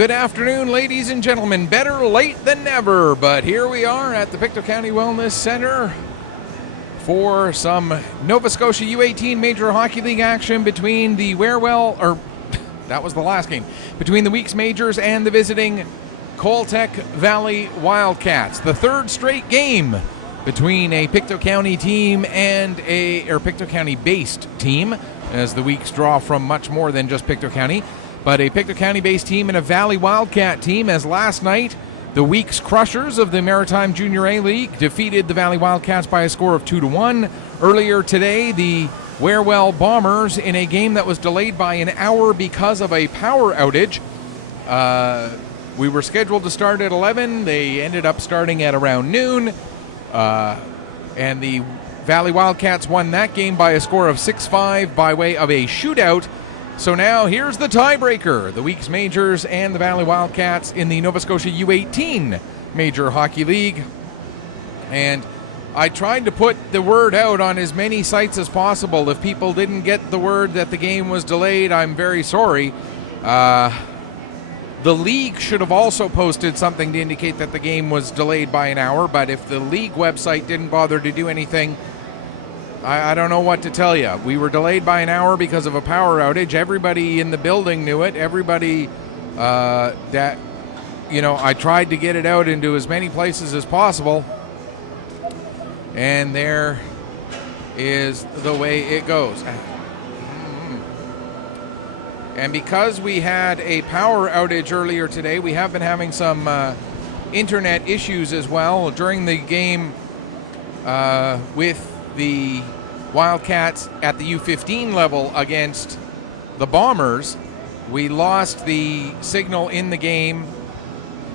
Good afternoon, ladies and gentlemen. Better late than never, but here we are at the Pictou County Wellness Center for some Nova Scotia U18 Major Hockey League action between the that was the last game, between the week's majors and the visiting Coltec Valley Wildcats. The third straight game between a Pictou County team and Pictou County-based team, as the weeks draw from much more than just Pictou County, but a Pictou County-based team and a Valley Wildcat team, as last night the week's crushers of the Maritime Junior A League defeated the Valley Wildcats by a score of 2-1. Earlier today, the Warewell Bombers, in a game that was delayed by an hour because of a power outage. We were scheduled to start at 11. They ended up starting at around noon. And the Valley Wildcats won that game by a score of 6-5 by way of a shootout. So now here's the tiebreaker. The week's majors and the Valley Wildcats in the Nova Scotia U18 Major Hockey League. And I tried to put the word out on as many sites as possible. If people didn't get the word that the game was delayed, I'm very sorry. The league should have also posted something to indicate that the game was delayed by an hour, but if the league website didn't bother to do anything, I don't know what to tell you. We were delayed by an hour because of a power outage. Everybody in the building knew it. Everybody I tried to get it out into as many places as possible. And there is the way it goes. And because we had a power outage earlier today, we have been having some internet issues as well. During the game with the Wildcats at the U15 level against the Bombers, we lost the signal in the game.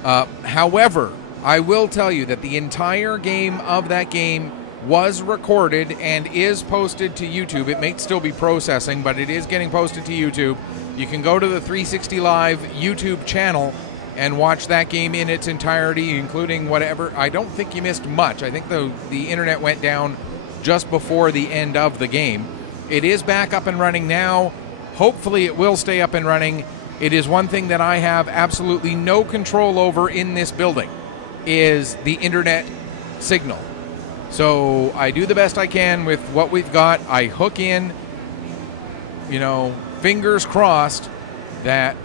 However, I will tell you that the entire game of that game was recorded and is posted to YouTube. It may still be processing, but it is getting posted to YouTube. You can go to the 360 Live YouTube channel and watch that game in its entirety, including whatever. I don't think you missed much. I think the internet went down just before the end of the game. It is back up and running now. Hopefully it will stay up and running. It is one thing that I have absolutely no control over in this building, is the internet signal. So I do the best I can with what we've got. I hook in, fingers crossed that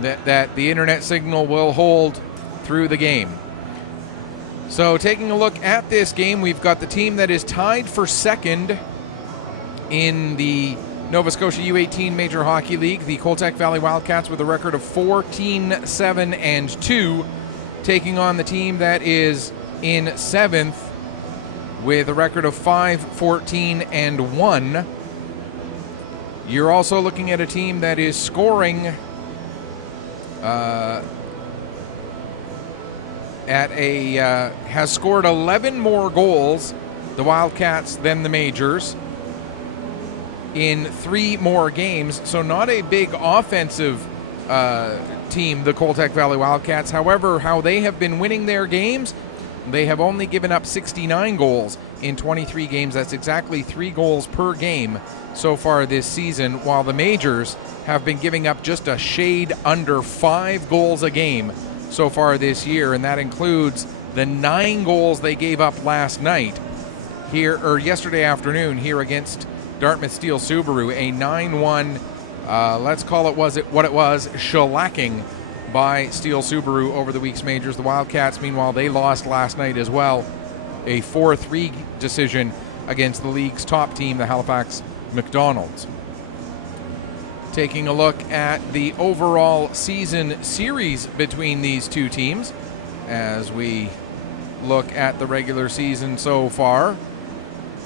that the internet signal will hold through the game. So taking a look at this game, we've got the team that is tied for second in the Nova Scotia U18 Major Hockey League, the Coltec Valley Wildcats, with a record of 14-7-2, taking on the team that is in seventh with a record of 5-14-1. You're also looking at a team that is scoring has scored 11 more goals, the Wildcats, than the Majors in 3 more games. So not a big offensive team, the Coltec Valley Wildcats. However, how they have been winning their games, they have only given up 69 goals in 23 games. That's exactly 3 goals per game so far this season, while the Majors have been giving up just a shade under 5 goals a game so far this year, and that includes the 9 goals they gave up yesterday afternoon here against Dartmouth Steel Subaru, a 9-1, let's call it what it was, shellacking by Steel Subaru over the week's majors. The Wildcats, meanwhile, they lost last night as well, a 4-3 decision against the league's top team, the Halifax McDonald's. Taking a look at the overall season series between these two teams as we look at the regular season so far.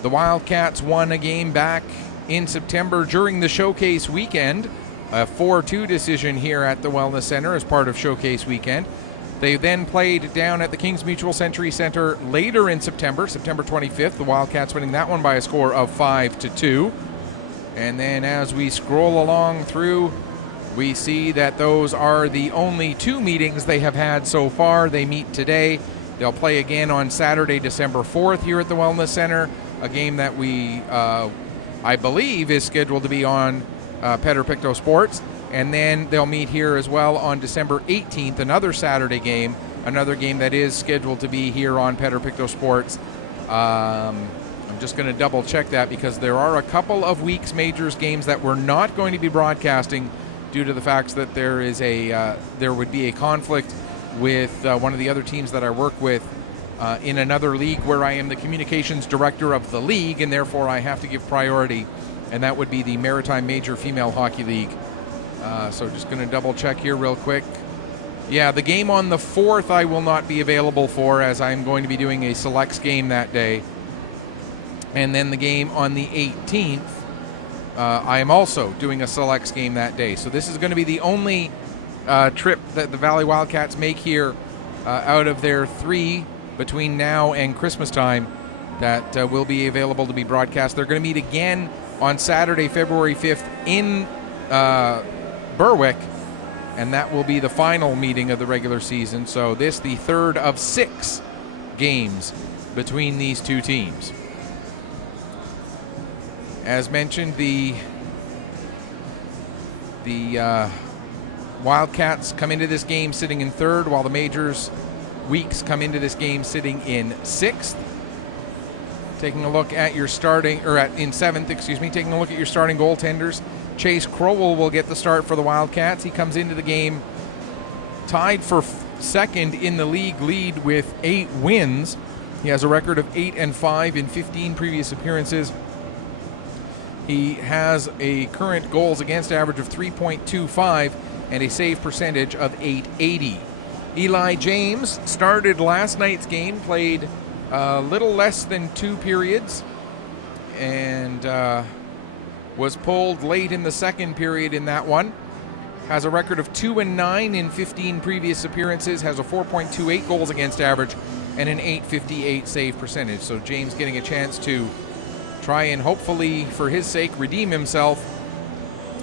The Wildcats won a game back in September during the Showcase Weekend, a 4-2 decision here at the Wellness Center as part of Showcase Weekend. They then played down at the Kings Mutual Century Center later in September 25th, the Wildcats winning that one by a score of 5-2. And then as we scroll along through, we see that those are the only 2 meetings they have had so far. They meet today. They'll play again on Saturday, December 4th here at the Wellness Center, a game that I believe is scheduled to be on Pictou Sports. And then they'll meet here as well on December 18th, another Saturday game, another game that is scheduled to be here on Pictou Sports. I'm just going to double check that because there are a couple of weeks majors games that we're not going to be broadcasting due to the fact that there would be a conflict with one of the other teams that I work with in another league where I am the communications director of the league, and therefore I have to give priority, and that would be the Maritime Major Female Hockey League. So just going to double check here real quick. Yeah, the game on the 4th I will not be available for, as I'm going to be doing a selects game that day. And then the game on the 18th, I am also doing a selects game that day. So this is going to be the only trip that the Valley Wildcats make here out of their 3 between now and Christmas time that will be available to be broadcast. They're going to meet again on Saturday, February 5th in Berwick, and that will be the final meeting of the regular season. So this, the 3rd of 6 games between these two teams. As mentioned, the Wildcats come into this game sitting in 3rd, while the Majors Weeks come into this game sitting in 6th. Taking a look at your starting, or in 7th, excuse me, taking a look at your starting goaltenders. Chase Crowell will get the start for the Wildcats. He comes into the game tied for 2nd in the league lead with 8 wins. He has a record of 8-5 in 15 previous appearances. He has a current goals against average of 3.25 and a save percentage of .880. Eli James started last night's game, played a little less than 2 periods, and was pulled late in the 2nd period in that one. Has a record of 2-9 in 15 previous appearances, has a 4.28 goals against average, and an .858 save percentage. So James getting a chance to try and hopefully, for his sake, redeem himself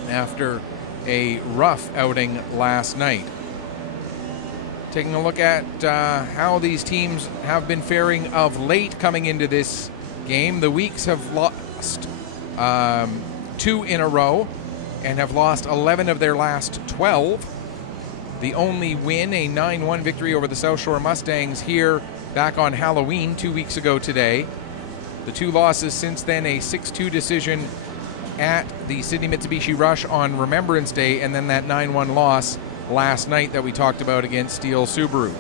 after a rough outing last night. Taking a look at how these teams have been faring of late coming into this game. The Weeks have lost 2 in a row and have lost 11 of their last 12. The only win, a 9-1 victory over the South Shore Mustangs here back on Halloween 2 weeks ago today. The 2 losses since then, a 6-2 decision at the Sydney Mitsubishi Rush on Remembrance Day, and then that 9-1 loss last night that we talked about against Steel Subaru.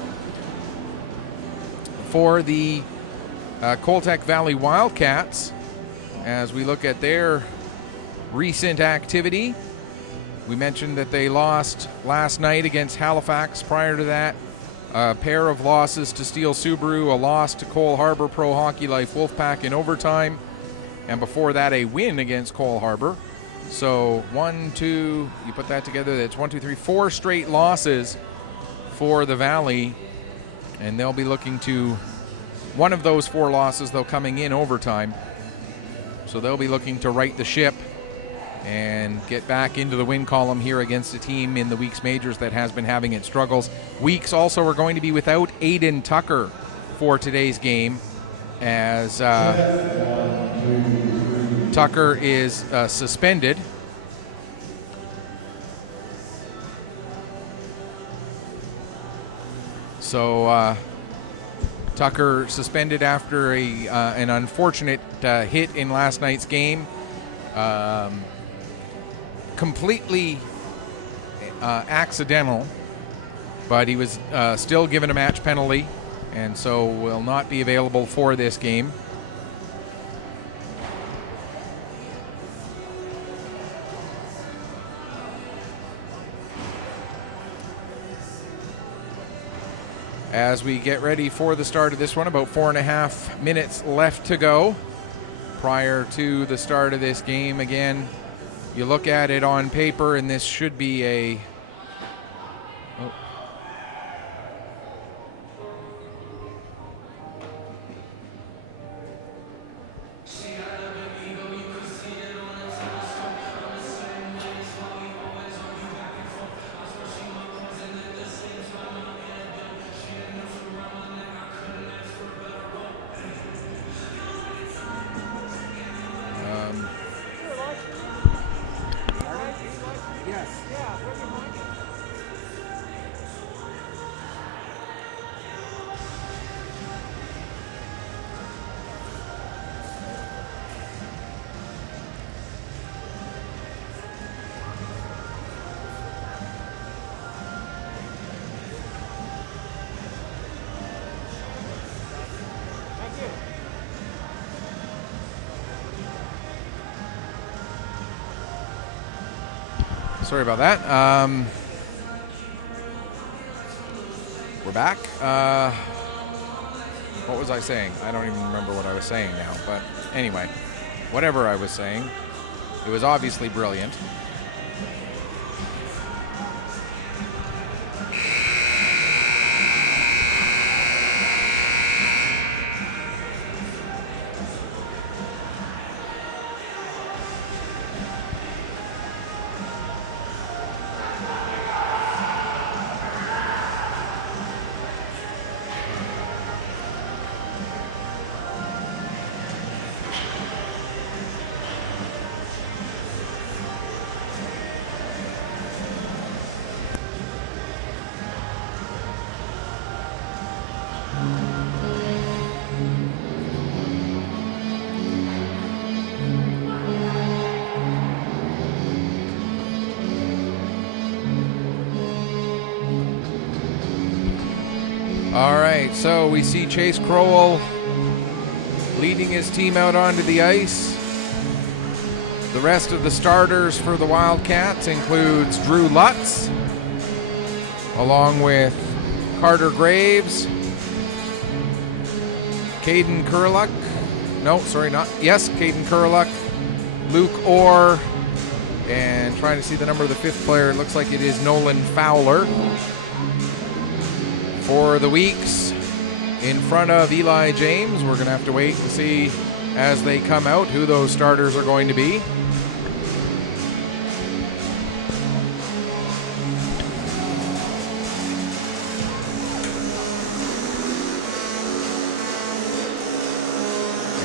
For the Coltec Valley Wildcats, as we look at their recent activity, we mentioned that they lost last night against Halifax. Prior to that, a pair of losses to Steel Subaru, a loss to Cole Harbour Pro Hockey Life Wolfpack in overtime, and before that a win against Cole Harbour. So 1, 2, you put that together, that's 1, 2, 3, 4 straight losses for the Valley, and they'll be looking to one of those 4 losses, though, coming in overtime. So they'll be looking to right the ship and get back into the win column here against a team in the Weeks Majors that has been having its struggles. Weeks also are going to be without Aiden Tucker for today's game, as Tucker is suspended. So Tucker suspended after an unfortunate hit in last night's game. Completely accidental, but he was still given a match penalty, and so will not be available for this game. As we get ready for the start of this one, about 4.5 minutes left to go prior to the start of this game. Again, you look at it on paper, and this should be a... Oh. Sorry about that. We're back. What was I saying? I don't even remember what I was saying now. But anyway, whatever I was saying, it was obviously brilliant. All right, so we see Chase Crowell leading his team out onto the ice. The rest of the starters for the Wildcats includes Drew Lutz, along with Carter Graves, Caden Kurluck. No, sorry, not. Yes, Caden Kurluck, Luke Orr, and trying to see the number of the fifth player. It looks like it is Nolan Fowler. For the Weeks in front of Eli James, we're going to have to wait and see as they come out who those starters are going to be.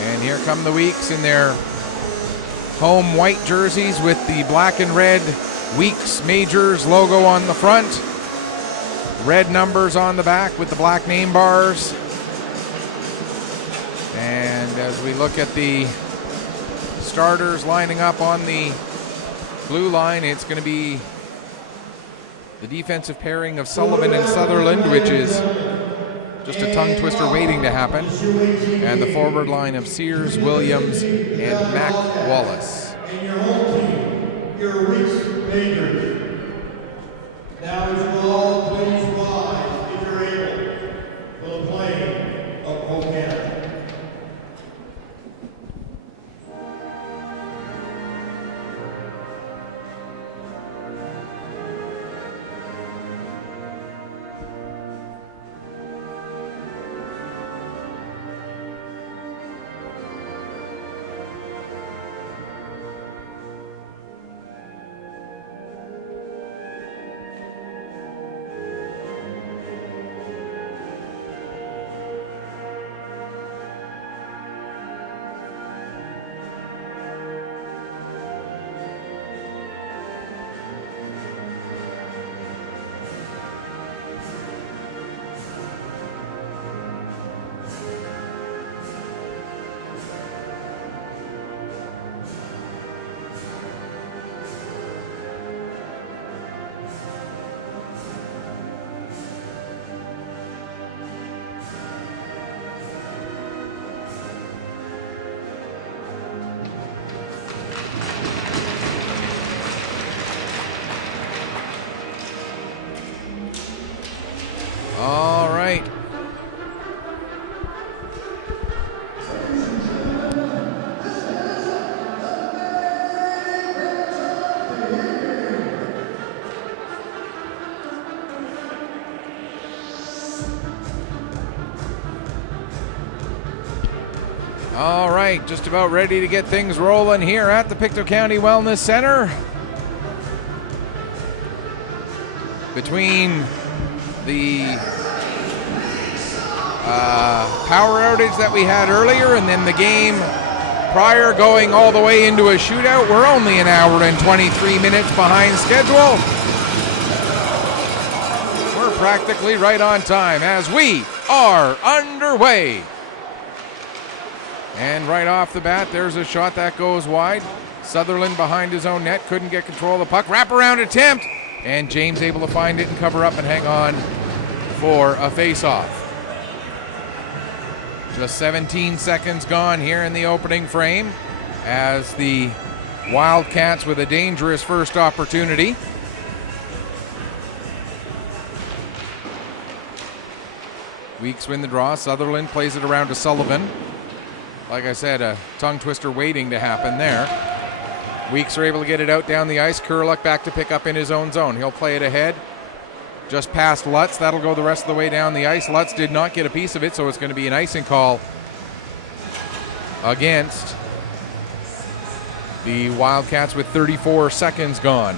And here come the Weeks in their home white jerseys with the black and red Weeks Majors logo on the front. Red numbers on the back with the black name bars. And as we look at the starters lining up on the blue line, it's going to be the defensive pairing of Sullivan and Sutherland, which is just a tongue twister waiting to happen. And the forward line of Sears, Williams, and Mac Wallace. And your home team, your Weeks Majors. Now as you all please rise, if you're able, for the playing of Hogan. All right. All right, just about ready to get things rolling here at the Pictou County Wellness Center. Between the power outage that we had earlier and then the game prior going all the way into a shootout, we're only an hour and 23 minutes behind schedule. We're practically right on time as we are underway. And right off the bat, there's a shot that goes wide. Sutherland behind his own net, couldn't get control of the puck. Wraparound attempt, and James able to find it and cover up and hang on for a face-off. Just 17 seconds gone here in the opening frame as the Wildcats with a dangerous first opportunity. Weeks win the draw. Sutherland plays it around to Sullivan. Like I said, a tongue twister waiting to happen there. Weeks are able to get it out down the ice. Kurluk back to pick up in his own zone. He'll play it ahead. Just past Lutz. That'll go the rest of the way down the ice. Lutz did not get a piece of it, so it's going to be an icing call against the Wildcats with 34 seconds gone.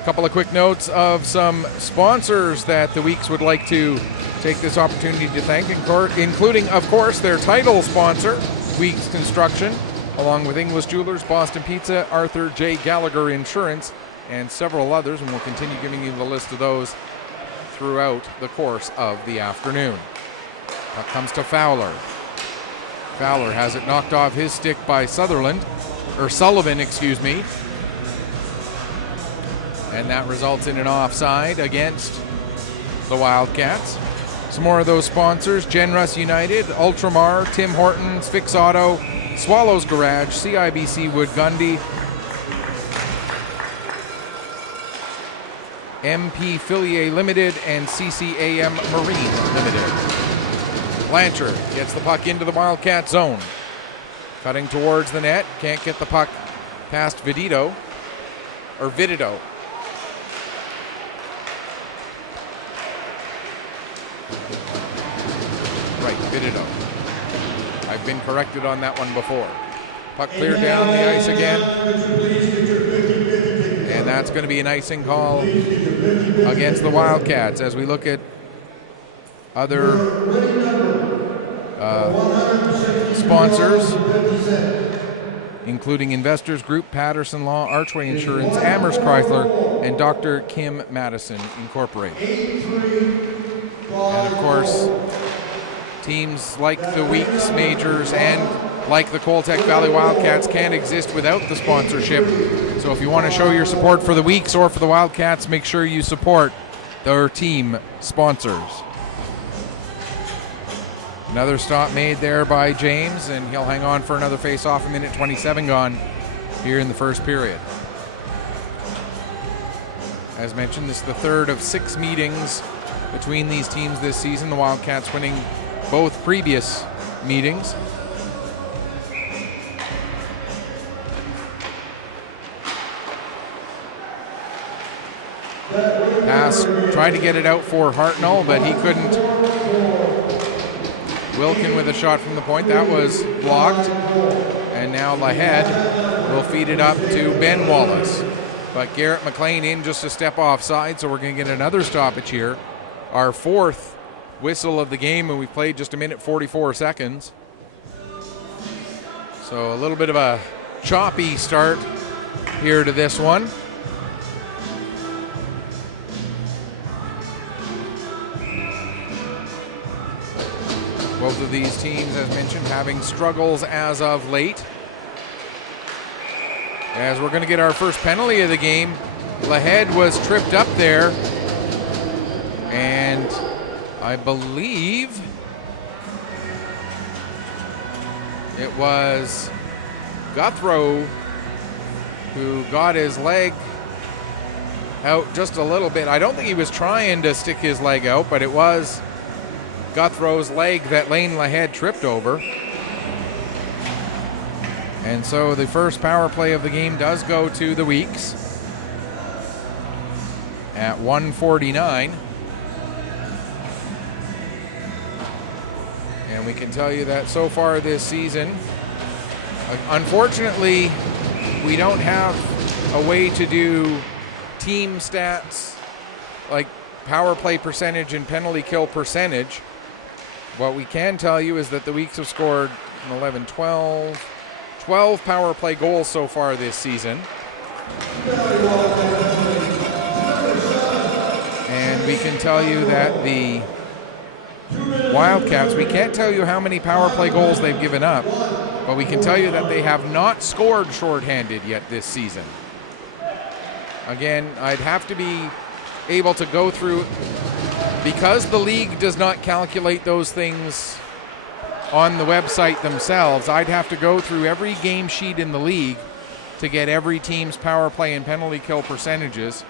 A couple of quick notes of some sponsors that the Weeks would like to take this opportunity to thank, including, of course, their title sponsor, Weeks Construction, along with English Jewelers, Boston Pizza, Arthur J. Gallagher Insurance, and several others, and we'll continue giving you the list of those throughout the course of the afternoon. That comes to Fowler. Fowler has it knocked off his stick by Sullivan, and that results in an offside against the Wildcats. Some more of those sponsors: Genrus United, Ultramar, Tim Hortons, Fix Auto, Swallows Garage, CIBC Wood Gundy, MP Fillier Limited, and CCAM Marine Limited. Blanchard gets the puck into the Wildcat zone. Cutting towards the net, can't get the puck past Vidido. Right, Vidido. I've been corrected on that one before. Puck cleared down the ice again. And that's going to be an icing call against the Wildcats as we look at other sponsors, including Investors Group, Patterson Law, Archway Insurance, Amherst Chrysler, and Dr. Kim Madison Incorporated. And of course, teams like the Weeks Majors and like the Coltec Valley Wildcats can't exist without the sponsorship. So if you want to show your support for the Weeks or for the Wildcats, make sure you support their team sponsors. Another stop made there by James, and he'll hang on for another face-off. A minute 27 gone here in the first period. As mentioned, this is the third of 6 meetings between these teams this season. The Wildcats winning both previous meetings. Pass, tried to get it out for Hartnell, but he couldn't. Wilkin with a shot from the point. That was blocked. And now Lahead will feed it up to Ben Wallace. But Garrett McLean in just a step offside, so we're going to get another stoppage here. Our 4th whistle of the game, and we've played just a minute 44 seconds. So a little bit of a choppy start here to this one. Both of these teams, as mentioned, having struggles as of late. As we're going to get our first penalty of the game, Lahead was tripped up there, and I believe it was Guthrow who got his leg out just a little bit. I don't think he was trying to stick his leg out, but it was Guthrow's leg that Lane Lahead tripped over. And so the first power play of the game does go to the Weeks at 1:49. And we can tell you that so far this season, unfortunately, we don't have a way to do team stats like power play percentage and penalty kill percentage. What we can tell you is that the Weeks have scored 12 power play goals so far this season. And we can tell you that the Wildcats, we can't tell you how many power play goals they've given up, but we can tell you that they have not scored shorthanded yet this season. Again, I'd have to be able to go through, because the league does not calculate those things on the website themselves, I'd have to go through every game sheet in the league to get every team's power play and penalty kill percentages,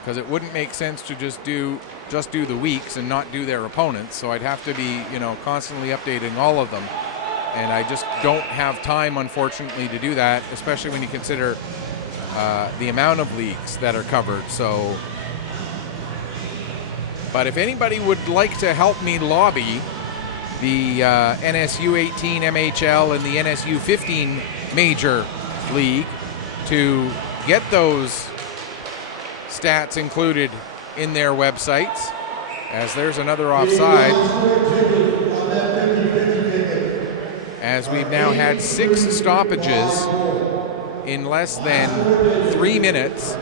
because it wouldn't make sense to just do the weeks and not do their opponents. So I'd have to be, constantly updating all of them. And I just don't have time, unfortunately, to do that, especially when you consider the amount of leagues that are covered. So, but if anybody would like to help me lobby the NSU18MHL and the NSU15 Major League to get those stats included in their websites, as there's another offside, as we've now had 6 stoppages in less than 3 minutes.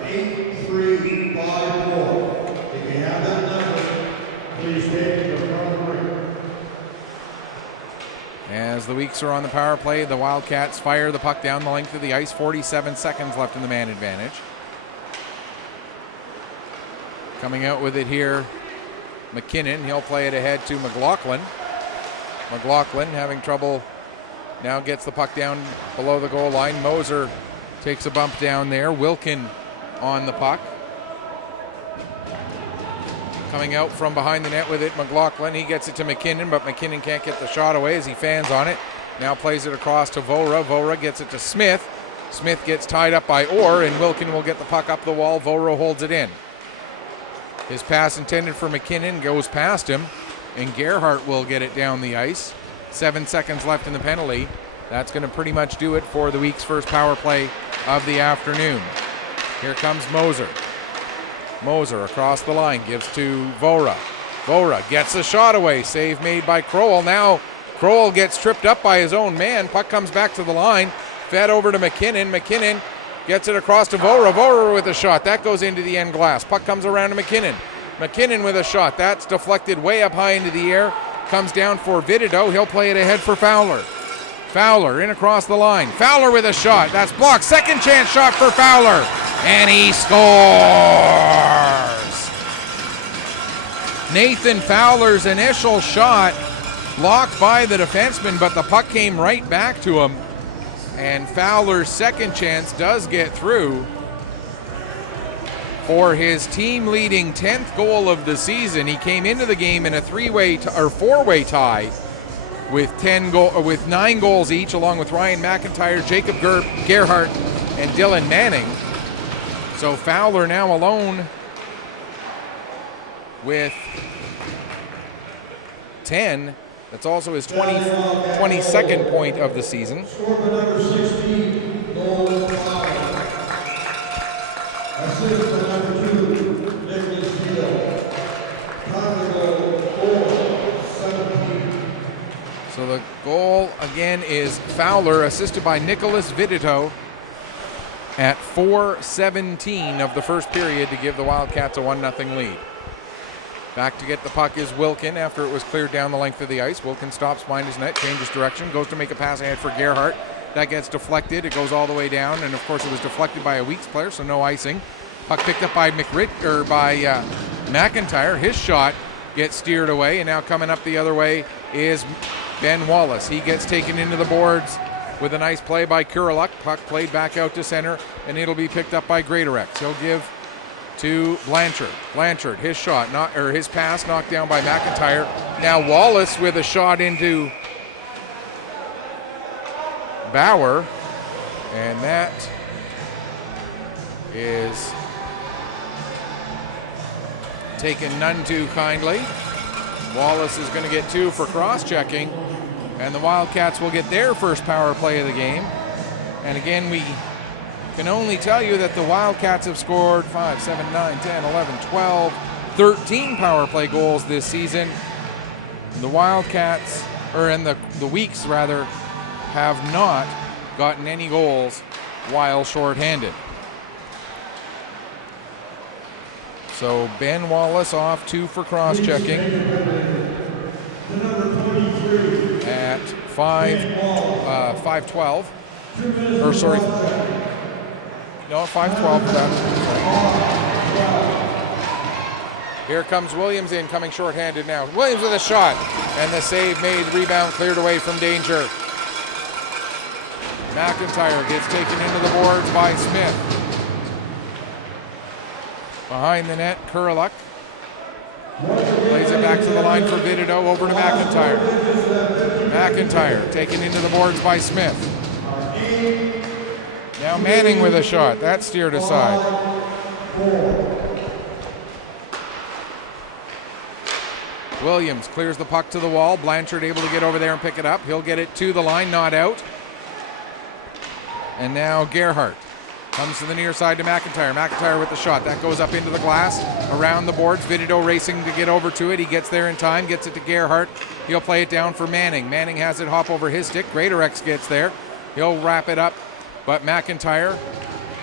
As the Weeks are on the power play, the Wildcats fire the puck down the length of the ice. 47 seconds left in the man advantage. Coming out with it here, McKinnon. He'll play it ahead to McLaughlin. McLaughlin having trouble, now gets the puck down below the goal line. Moser takes a bump down there. Wilkin on the puck. Coming out from behind the net with it, McLaughlin. He gets it to McKinnon, but McKinnon can't get the shot away as he fans on it. Now plays it across to Vora. Vora gets it to Smith. Smith gets tied up by Orr, and Wilkin will get the puck up the wall. Vora holds it in. His pass intended for McKinnon goes past him, and Gerhardt will get it down the ice. 7 seconds left in the penalty. That's going to pretty much do it for the week's first power play of the afternoon. Here comes Moser. Moser across the line, gives to Vora. Vora gets a shot away. Save made by Crowell. Now Crowell gets tripped up by his own man. Puck comes back to the line. Fed over to McKinnon. McKinnon gets it across to Vora. Vora with a shot. That goes into the end glass. Puck comes around to McKinnon. McKinnon with a shot. That's deflected way up high into the air. Comes down for Pictou. He'll play it ahead for Fowler. Fowler in across the line. Fowler with a shot. That's blocked. Second chance shot for Fowler. And he scores! Nathan Fowler's initial shot blocked by the defenseman, but the puck came right back to him. And Fowler's second chance does get through for his team-leading 10th goal of the season. He came into the game in a four-way tie with 9 goals each, along with Ryan McIntyre, Jacob Gerhardt, and Dylan Manning. So Fowler now alone with 10. That's also his 22nd point of the season. So the goal again is Fowler, assisted by Nicholas Pictou at 4:17 of the first period to give the Wildcats a 1-0 lead. Back to get the puck is Wilkin after it was cleared down the length of the ice. Wilkin stops behind his net, changes direction, goes to make a pass ahead for Gerhardt. That gets deflected. It goes all the way down, and of course it was deflected by a Weeks player, so no icing. Puck picked up by McIntyre. His shot gets steered away, and now coming up the other way is Ben Wallace. He gets taken into the boards with a nice play by Kuraluk. Puck played back out to center, and it'll be picked up by Greatorex. He'll give to Blanchard. Blanchard, his shot, his pass knocked down by McIntyre. Now Wallace with a shot into Bauer, and that is taken none too kindly. Wallace is going to get 2 for cross-checking, and the Wildcats will get their first power play of the game. And again, we can only tell you that the Wildcats have scored 5, 7, 9, 10, 11, 12, 13 power play goals this season. The Wildcats, the Weeks rather, have not gotten any goals while shorthanded. So Ben Wallace off 2 for cross-checking at 5:12. Or sorry, no, 5:12 for that. Here comes Williams in, coming shorthanded now. Williams with a shot, and the save made. Rebound cleared away from danger. McIntyre gets taken into the boards by Smith. Behind the net, Kuraluk plays it back to the line for Pictou, over to McIntyre. McIntyre taken into the boards by Smith. Now Manning with a shot. That steered aside. Williams clears the puck to the wall. Blanchard able to get over there and pick it up. He'll get it to the line, not out. And now Gerhardt comes to the near side to McIntyre. McIntyre with the shot. That goes up into the glass, around the boards. Pictou racing to get over to it. He gets there in time, gets it to Gerhardt. He'll play it down for Manning. Manning has it hop over his stick. Greatorex gets there. He'll wrap it up, but McIntyre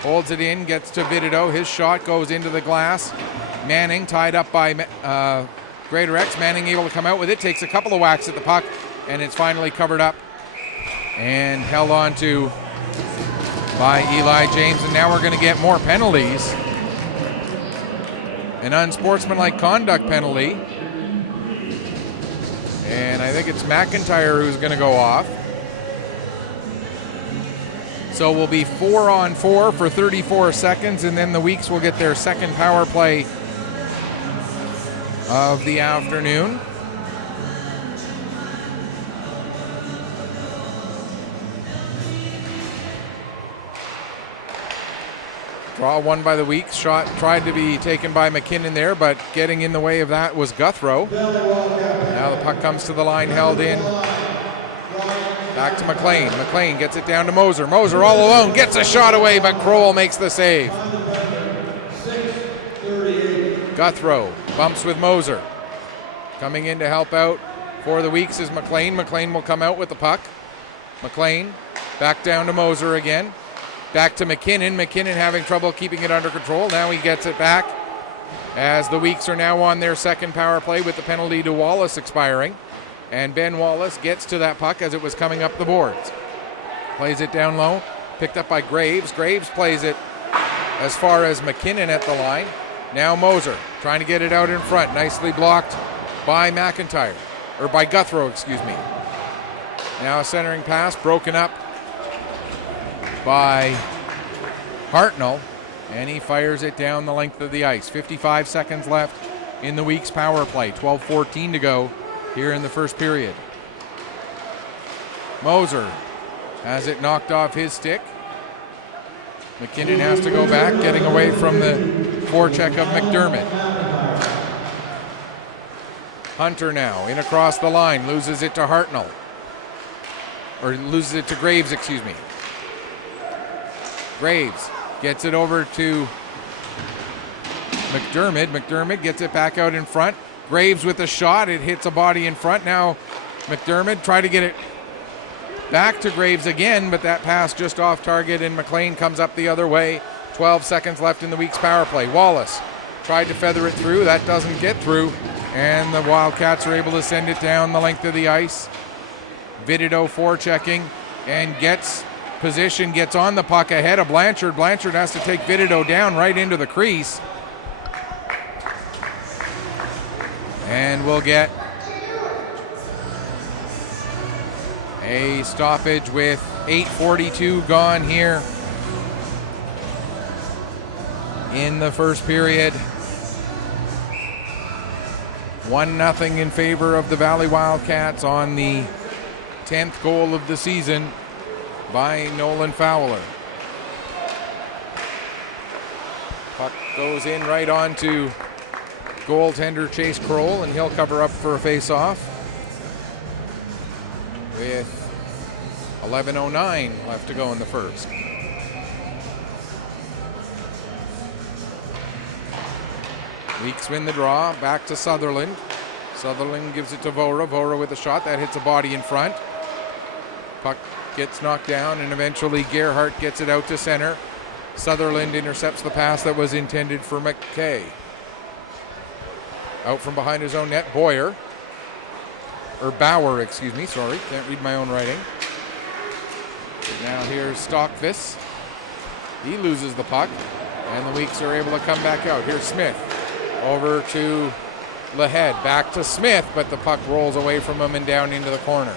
holds it in, gets to Pictou. His shot goes into the glass. Manning tied up by Greatorex. Manning able to come out with it, takes a couple of whacks at the puck, and it's finally covered up and held on to by Eli James. And now we're going to get more penalties. An unsportsmanlike conduct penalty. And I think it's McIntyre who's going to go off. So we'll be 4-on-4 for 34 seconds, and then the Weeks will get their second power play of the afternoon. Draw won by the Weeks. Shot tried to be taken by McKinnon there, but getting in the way of that was Guthrow. Now the puck comes to the line, held in. Back to McLean. McLean gets it down to Moser. Moser all alone, gets a shot away, but Kroll makes the save. Guthrow bumps with Moser. Coming in to help out for the Weeks is McLean. McLean will come out with the puck. McLean back down to Moser again. Back to McKinnon. McKinnon having trouble keeping it under control. Now he gets it back as the Weeks are now on their second power play with the penalty to Wallace expiring. And Ben Wallace gets to that puck as it was coming up the boards. Plays it down low. Picked up by Graves. Graves plays it as far as McKinnon at the line. Now Moser trying to get it out in front. Nicely blocked by McIntyre. Or by Guthrow, excuse me. Now a centering pass broken up by Hartnell. And he fires it down the length of the ice. 55 seconds left in the Weeks power play. 12:14 to go here in the first period. Moser has it knocked off his stick. McKinnon has to go back, getting away from the forecheck of McDermott. Hunter now in across the line, loses it to Hartnell. Or loses it to Graves, excuse me. Graves gets it over to McDermott. McDermott gets it back out in front. Graves with a shot. It hits a body in front. Now McDermott tried to get it back to Graves again, but that pass just off target, and McLean comes up the other way. 12 seconds left in the Weeks power play. Wallace tried to feather it through. That doesn't get through, and the Wildcats are able to send it down the length of the ice. Pictou forechecking and gets position, gets on the puck ahead of Blanchard. Blanchard has to take Pictou down right into the crease. And we'll get a stoppage with 8:42 gone here in the first period. 1-0 in favor of the Valley Wildcats on the 10th goal of the season by Nolan Fowler. Puck goes in right on to goaltender Chase Kroll, and he'll cover up for a face-off with 11:09 left to go in the first. Weeks win the draw, back to Sutherland. Sutherland gives it to Vora. Vora with a shot that hits a body in front. Puck gets knocked down, and eventually Gerhardt gets it out to center. Sutherland intercepts the pass that was intended for McKay. Out from behind his own net, Bauer, excuse me, sorry, can't read my own writing. Now here's Stockvis. He loses the puck, and the Weeks are able to come back out. Here's Smith, over to Lahead, back to Smith, but the puck rolls away from him and down into the corner.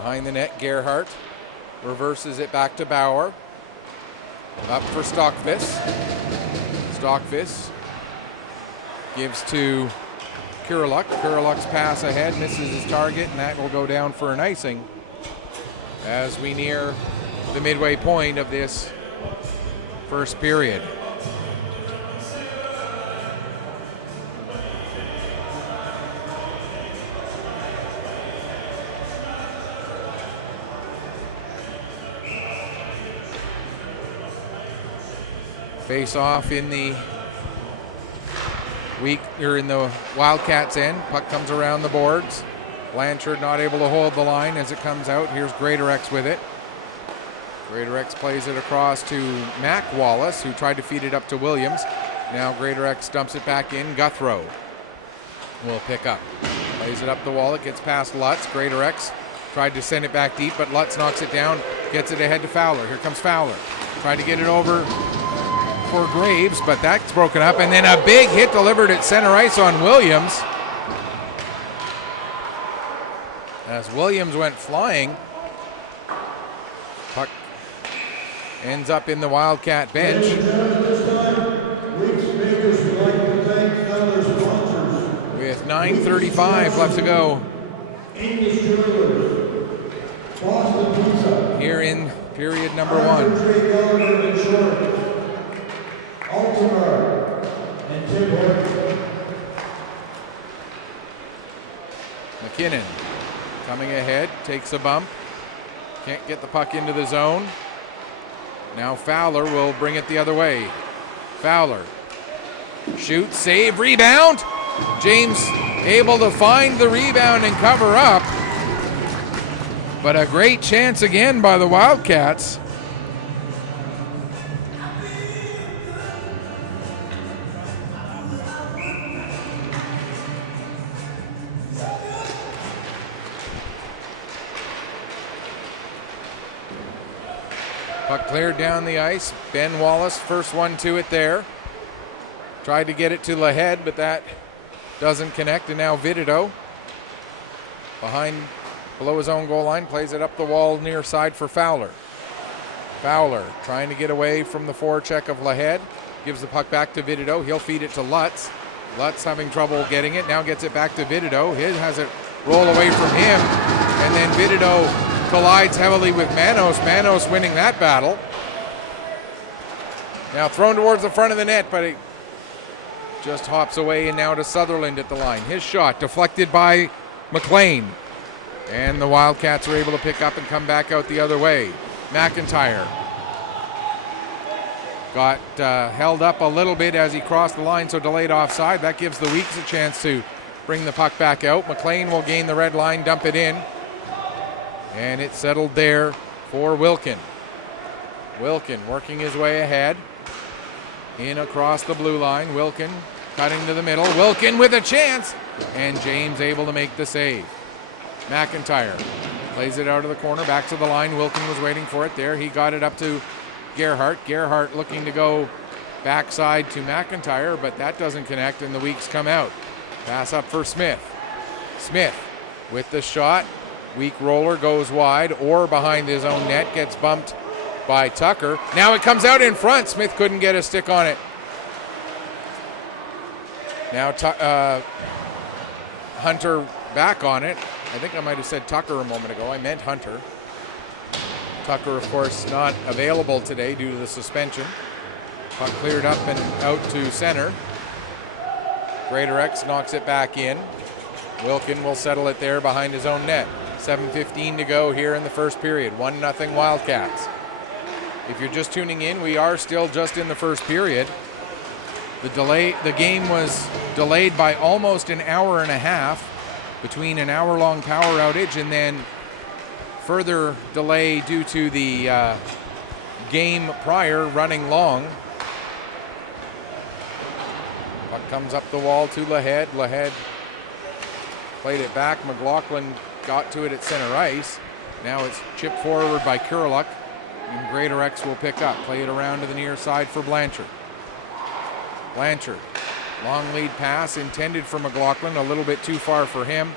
Behind the net, Gerhardt reverses it back to Bauer. Up for Stockfish. Stockfish gives to Kureluk. Kureluk's pass ahead, misses his target, and that will go down for an icing as we near the midway point of this first period. Face off in the in the Wildcats end. Puck comes around the boards. Blanchard not able to hold the line as it comes out. Here's Greatorex with it. Greatorex plays it across to Mac Wallace, who tried to feed it up to Williams. Now Greatorex dumps it back in. Guthrow will pick up. Plays it up the wall. It gets past Lutz. Greatorex tried to send it back deep, but Lutz knocks it down. Gets it ahead to Fowler. Here comes Fowler. Tried to get it over for Graves, but that's broken up. And then a big hit delivered at center ice on Williams. As Williams went flying, puck ends up in the Wildcat bench. With 9:35 left to go here in period number 1. McKinnon coming ahead, takes a bump, can't get the puck into the zone. Now Fowler will bring it the other way. Fowler shoots, save, rebound. James able to find the rebound and cover up, but a great chance again by the Wildcats. Puck cleared down the ice. Ben Wallace, first one to it there. Tried to get it to Lahead, but that doesn't connect. And now Vidido, below his own goal line, plays it up the wall near side for Fowler. Fowler trying to get away from the forecheck of Lahead. Gives the puck back to Vidido. He'll feed it to Lutz. Lutz having trouble getting it. Now gets it back to Vidido. He has it roll away from him. And then Vidido collides heavily with Manos. Manos winning that battle. Now thrown towards the front of the net, but it just hops away, and now to Sutherland at the line. His shot deflected by McLean. And the Wildcats are able to pick up and come back out the other way. McIntyre got held up a little bit as he crossed the line, so delayed offside. That gives the Weeks a chance to bring the puck back out. McLean will gain the red line, dump it in. And it's settled there for Wilkin. Wilkin working his way ahead. In across the blue line. Wilkin cutting to the middle. Wilkin with a chance. And James able to make the save. McIntyre plays it out of the corner. Back to the line. Wilkin was waiting for it there. He got it up to Gerhardt. Gerhardt looking to go backside to McIntyre, but that doesn't connect, and the Weeks come out. Pass up for Smith. Smith with the shot. Weak roller goes wide or behind his own net, gets bumped by Tucker. Now it comes out in front. Smith couldn't get a stick on it. Now Hunter back on it. I think I might have said Tucker a moment ago. I meant Hunter. Tucker, of course, not available today due to the suspension. Puck cleared up and out to center. Greatorex knocks it back in. Wilkin will settle it there behind his own net. 7:15 to go here in the first period. 1-0 Wildcats. If you're just tuning in, we are still just in the first period. The game was delayed by almost an hour and a half, between an hour-long power outage and then further delay due to the game prior running long. Puck comes up the wall to Lahead. Lahead played it back. McLaughlin got to it at center ice. Now it's chipped forward by Kureluk, and Greatorex will pick up. Play it around to the near side for Blanchard. Blanchard, long lead pass intended for McLaughlin, a little bit too far for him.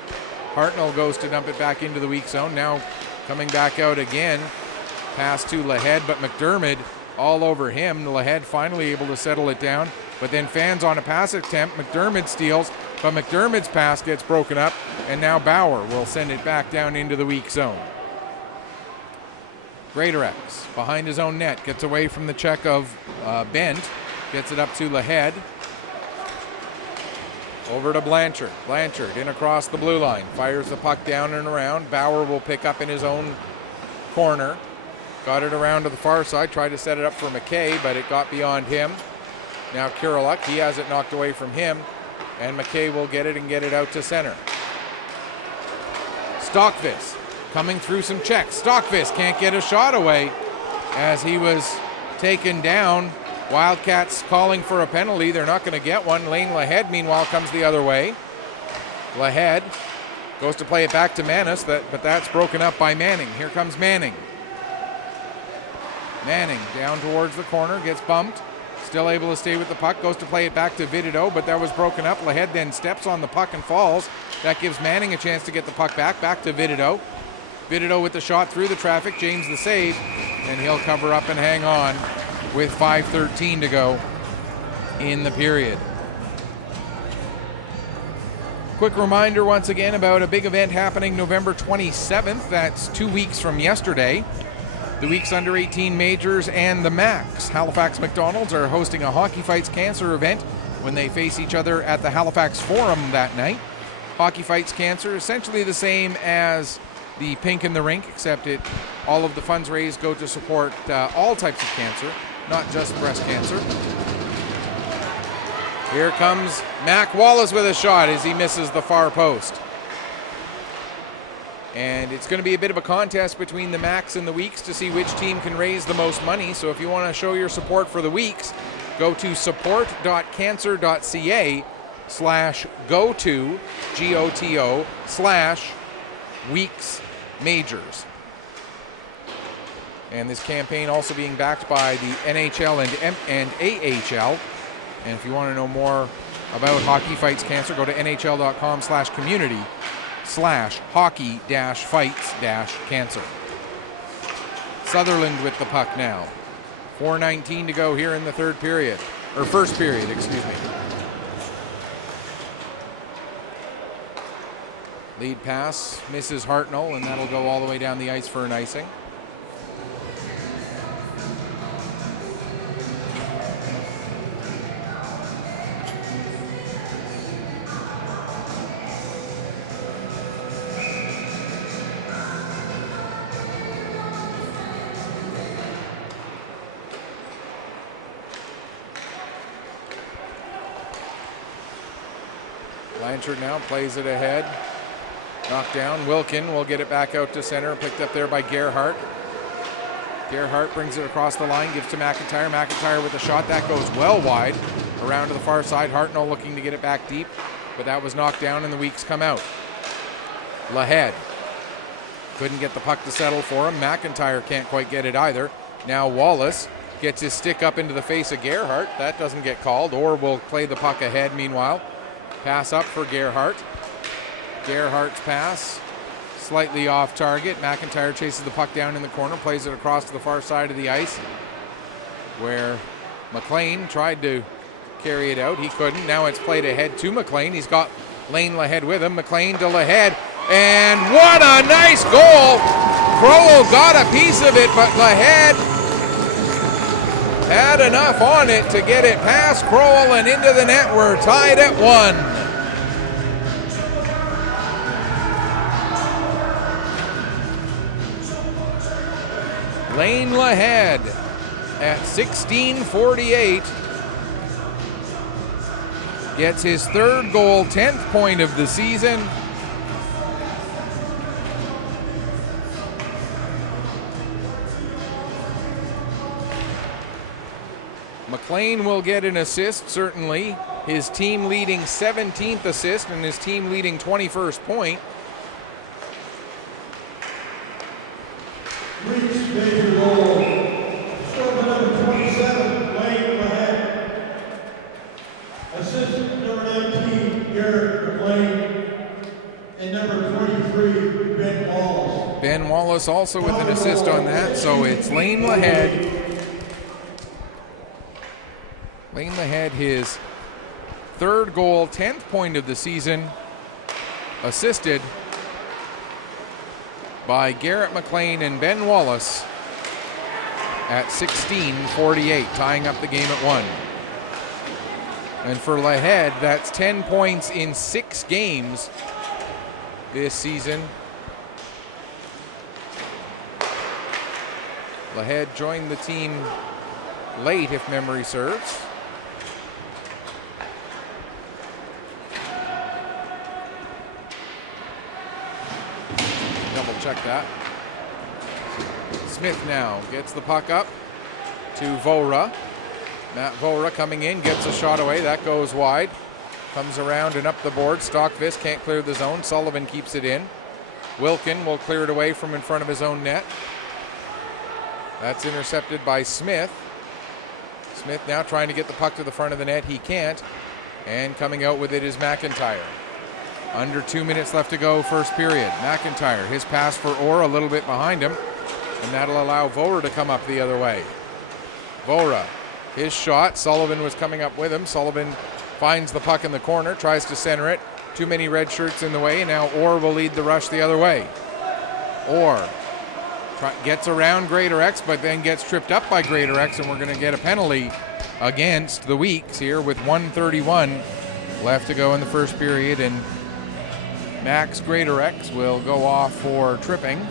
Hartnell goes to dump it back into the weak zone. Now coming back out again. Pass to Lahead, but McDermott all over him. Lahead finally able to settle it down, but then fans on a pass attempt. McDermott steals, but McDermott's pass gets broken up, and now Bauer will send it back down into the weak zone. Greatorex behind his own net, gets away from the check of Bent, gets it up to Lahead. Over to Blanchard. Blanchard in across the blue line, fires the puck down and around. Bauer will pick up in his own corner. Got it around to the far side, tried to set it up for McKay, but it got beyond him. Now Kiriluk, he has it knocked away from him, and McKay will get it and get it out to center. Stockvis coming through some checks. Stockvis can't get a shot away as he was taken down. Wildcats calling for a penalty. They're not going to get one. Lane Lahead, meanwhile, comes the other way. Lahead goes to play it back to Manis, but that's broken up by Manning. Here comes Manning. Manning down towards the corner, gets bumped. Still able to stay with the puck, goes to play it back to Vidido, but that was broken up. Lahead then steps on the puck and falls. That gives Manning a chance to get the puck back to Vidido. Vidido with the shot through the traffic, James the save, and he'll cover up and hang on with 5:13 to go in the period. Quick reminder once again about a big event happening November 27th. That's 2 weeks from yesterday. The Weeks Under 18 Majors and the Max. Halifax McDonald's are hosting a Hockey Fights Cancer event when they face each other at the Halifax Forum that night. Hockey Fights Cancer, essentially the same as the Pink in the Rink, except all of the funds raised go to support all types of cancer, not just breast cancer. Here comes Mac Wallace with a shot as he misses the far post. And it's going to be a bit of a contest between the Macs and the Weeks to see which team can raise the most money. So if you want to show your support for the Weeks, go to support.cancer.ca/go-to, GOTO/Weeks Majors. And this campaign also being backed by the NHL and AHL. And if you want to know more about Hockey Fights Cancer, go to nhl.com/community/hockey-fights-cancer. Sutherland with the puck now. 4:19 to go here in the third period, or first period, excuse me. Lead pass misses Hartnell, and that'll go all the way down the ice for an icing. Blanchard now plays it ahead. Knocked down. Wilkin will get it back out to center. Picked up there by Gerhardt. Gerhardt brings it across the line, gives to McIntyre. McIntyre with a shot. That goes well wide. Around to the far side. Hartnell looking to get it back deep, but that was knocked down and the Weeks come out. Lahead couldn't get the puck to settle for him. McIntyre can't quite get it either. Now Wallace gets his stick up into the face of Gerhardt. That doesn't get called, or will play the puck ahead meanwhile. Pass up for Gerhardt. Gerhardt's pass slightly off target. McIntyre chases the puck down in the corner, plays it across to the far side of the ice where McLean tried to carry it out. He couldn't. Now it's played ahead to McLean. He's got Lane Lahead with him. McLean to Lahead. And what a nice goal! Crowell got a piece of it, but Lahead had enough on it to get it past Crowell and into the net. We're tied at 1. Lane Lahead at 16:48 gets his third goal, 10th point of the season. McLean will get an assist, certainly. His team leading 17th assist and his team leading 21st point. Major goal. Stroke number 27, Lane Lahead. Assist number 19, Garrett McLean. And number 23, Ben Wallace. Ben Wallace also with an assist on that, so it's Lane Lahead. Lane Lahead, his third goal, 10th point of the season, assisted by Garrett McLean and Ben Wallace at 16:48, tying up the game at 1. And for Lahead, that's 10 points in 6 games this season. Lahead joined the team late, if memory serves. Double check that. Smith now gets the puck up to Vora. Matt Vora coming in, gets a shot away. That goes wide. Comes around and up the board. Stockfist can't clear the zone. Sullivan keeps it in. Wilkin will clear it away from in front of his own net. That's intercepted by Smith. Smith now trying to get the puck to the front of the net. He can't. And coming out with it is McIntyre. Under 2 minutes left to go, first period. McIntyre, his pass for Orr a little bit behind him. And that'll allow Vora to come up the other way. Vora, his shot. Sullivan was coming up with him. Sullivan finds the puck in the corner, tries to center it. Too many red shirts in the way. Now Orr will lead the rush the other way. Orr gets around Greater X, but then gets tripped up by Greater X, and we're going to get a penalty against the Weeks here with 1:31 left to go in the first period, and Max Greater X will go off for tripping.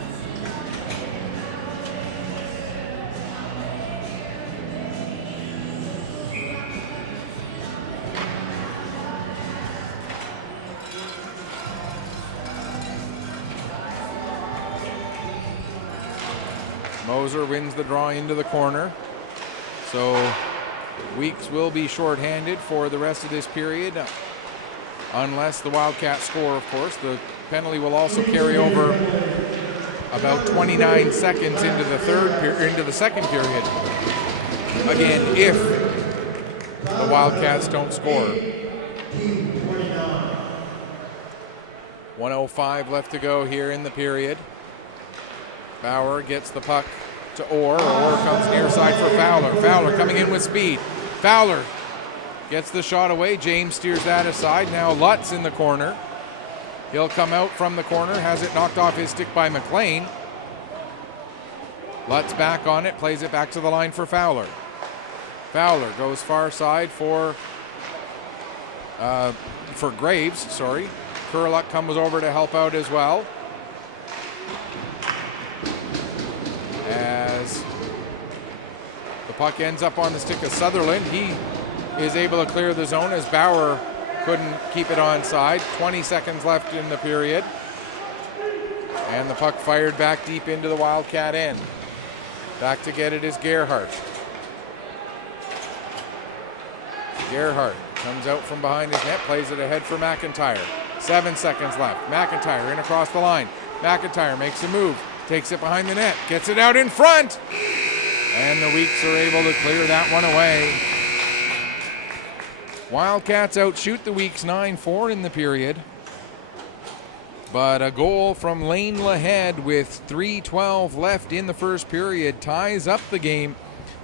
Moser wins the draw into the corner. So Weeks will be shorthanded for the rest of this period, unless the Wildcats score, of course. The penalty will also carry over about 29 seconds into the second period. Again, if the Wildcats don't score. 1:05 left to go here in the period. Bauer gets the puck to Orr. Orr comes near side for Fowler. Fowler coming in with speed. Fowler gets the shot away. James steers that aside. Now Lutz in the corner. He'll come out from the corner. Has it knocked off his stick by McLean. Lutz back on it. Plays it back to the line for Fowler. Fowler goes far side for Graves. Sorry. Kurluck comes over to help out as well. As the puck ends up on the stick of Sutherland, he is able to clear the zone as Bauer couldn't keep it onside. 20 seconds left in the period. And the puck fired back deep into the Wildcat end. Back to get it is Gerhardt. Gerhardt comes out from behind his net, plays it ahead for McIntyre. 7 seconds left. McIntyre in across the line. McIntyre makes a move. Takes it behind the net, gets it out in front, and the Weeks are able to clear that one away. Wildcats outshoot the Weeks 9-4 in the period, but a goal from Lane Lahead with 3:12 left in the first period ties up the game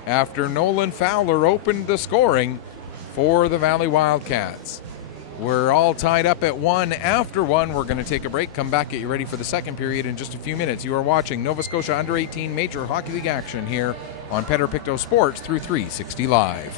after Nolan Fowler opened the scoring for the Valley Wildcats. We're all tied up at 1 after 1. We're going to take a break, come back, get you ready for the second period in just a few minutes. You are watching Nova Scotia Under-18 Major Hockey League action here on Pictou Sports through 360 Live.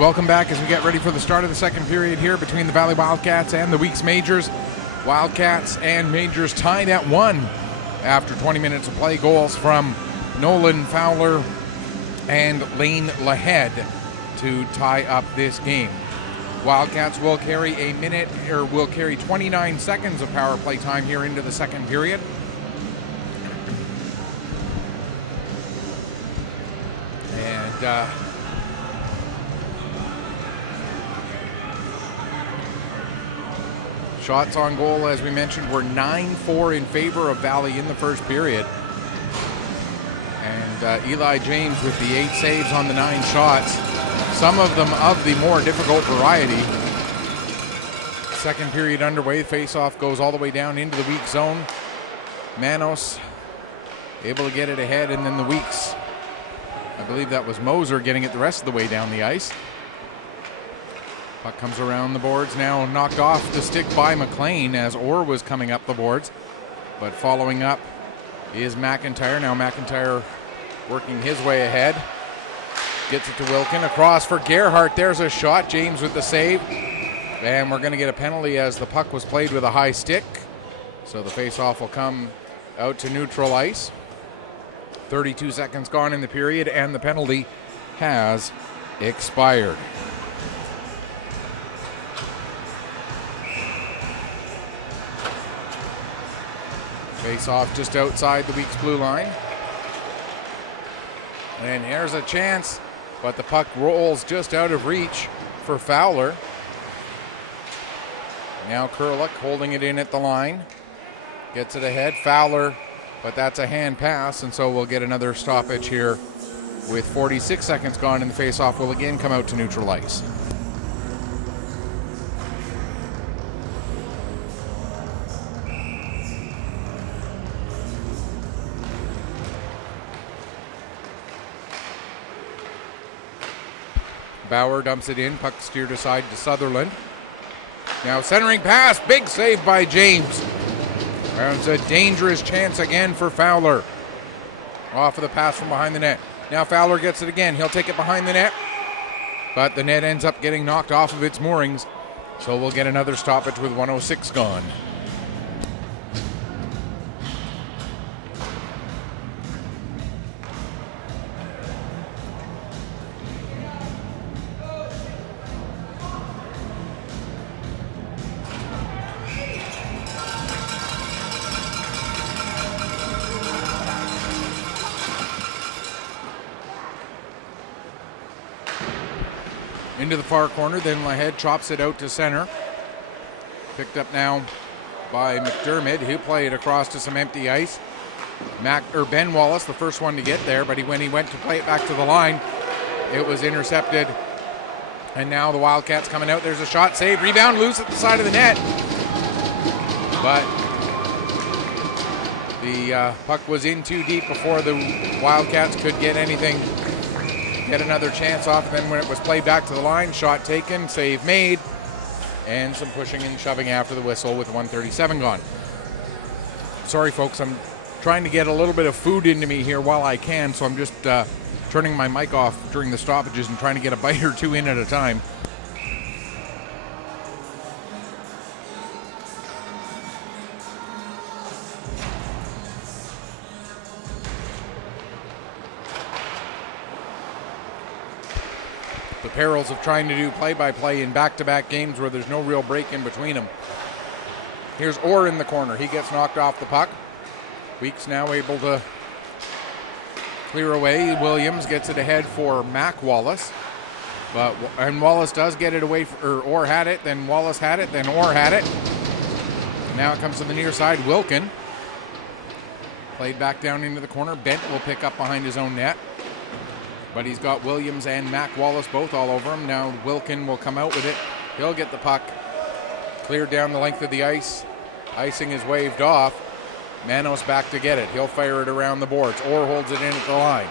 Welcome back as we get ready for the start of the second period here between the Valley Wildcats and the Weeks Majors. Wildcats and Majors tied at 1 after 20 minutes of play. Goals from Nolan Fowler and Lane Lahead to tie up this game. Wildcats will carry 29 seconds of power play time here into the second period. And shots on goal, as we mentioned, were 9-4 in favor of Valley in the first period. And Eli James with the 8 saves on the 9 shots, some of them of the more difficult variety. Second period underway. Face-off goes all the way down into the weak zone. Manos able to get it ahead, and then the Weeks, I believe that was Moser, getting it the rest of the way down the ice. Puck comes around the boards, now knocked off the stick by McLean as Orr was coming up the boards. But following up is McIntyre. Now McIntyre working his way ahead. Gets it to Wilkin. Across for Gerhardt. There's a shot. James with the save. And we're going to get a penalty as the puck was played with a high stick. So the face-off will come out to neutral ice. 32 seconds gone in the period, and the penalty has expired. Face-off just outside the Weeks blue line. And here's a chance, but the puck rolls just out of reach for Fowler. Now Kurlik holding it in at the line. Gets it ahead. Fowler, but that's a hand pass, and so we'll get another stoppage here with 46 seconds gone, and the face-off will again come out to neutral ice. Bauer dumps it in. Puck steered aside to Sutherland. Now centering pass. Big save by James. It's a dangerous chance again for Fowler. Off of the pass from behind the net. Now Fowler gets it again. He'll take it behind the net. But the net ends up getting knocked off of its moorings. So we'll get another stoppage with 1:06 gone. Into the far corner, then Lahead chops it out to center. Picked up now by McDermott. He'll play it across to some empty ice. Ben Wallace, the first one to get there, but when he went to play it back to the line, it was intercepted. And now the Wildcats coming out. There's a shot, save, rebound, loose at the side of the net. But the puck was in too deep before the Wildcats could get anything. Get another chance off. Then when it was played back to the line, shot taken, save made, and some pushing and shoving after the whistle with 1:37 gone. Sorry, folks, I'm trying to get a little bit of food into me here while I can, so I'm just turning my mic off during the stoppages and trying to get a bite or two in at a time. The perils of trying to do play-by-play in back-to-back games where there's no real break in between them. Here's Orr in the corner. He gets knocked off the puck. Weeks now able to clear away. Williams gets it ahead for Mac Wallace. And Wallace does get it away, or Orr had it, then Wallace had it, then Orr had it. And now it comes to the near side. Wilkin. Played back down into the corner. Bent will pick up behind his own net. But he's got Williams and Mac Wallace both all over him. Now Wilkin will come out with it. He'll get the puck cleared down the length of the ice. Icing is waved off. Manos back to get it. He'll fire it around the boards. Orr holds it in at the line.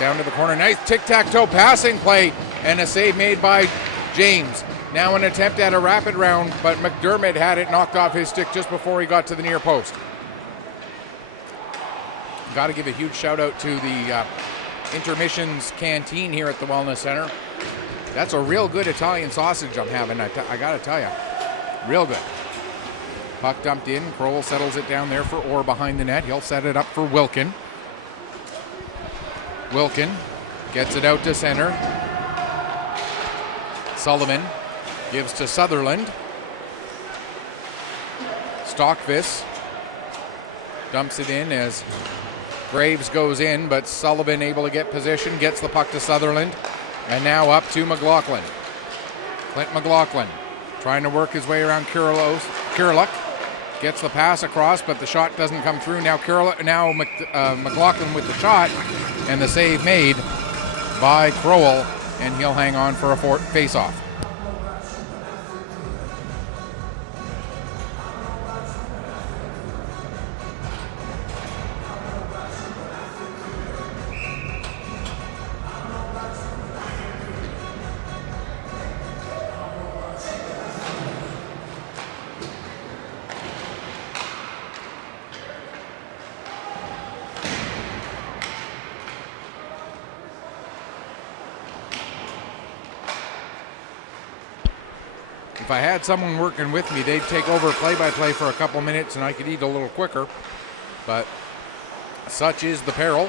Down to the corner. Nice tic-tac-toe passing play. And a save made by James. Now an attempt at a rapid round, but McDermott had it knocked off his stick just before he got to the near post. Got to give a huge shout out to the Intermissions Canteen here at the Wellness Center. That's a real good Italian sausage I'm having, I gotta tell you. Real good. Puck dumped in. Crowell settles it down there for Orr behind the net. He'll set it up for Wilkin. Wilkin gets it out to center. Sullivan gives to Sutherland. Stockvis dumps it in as Graves goes in, but Sullivan able to get position, gets the puck to Sutherland, and now up to McLaughlin. Clint McLaughlin trying to work his way around Kiriluk. Gets the pass across, but the shot doesn't come through. Now McLaughlin with the shot, and the save made by Crowell, and he'll hang on for a face-off. If I had someone working with me, they'd take over play-by-play for a couple minutes and I could eat a little quicker. But such is the peril.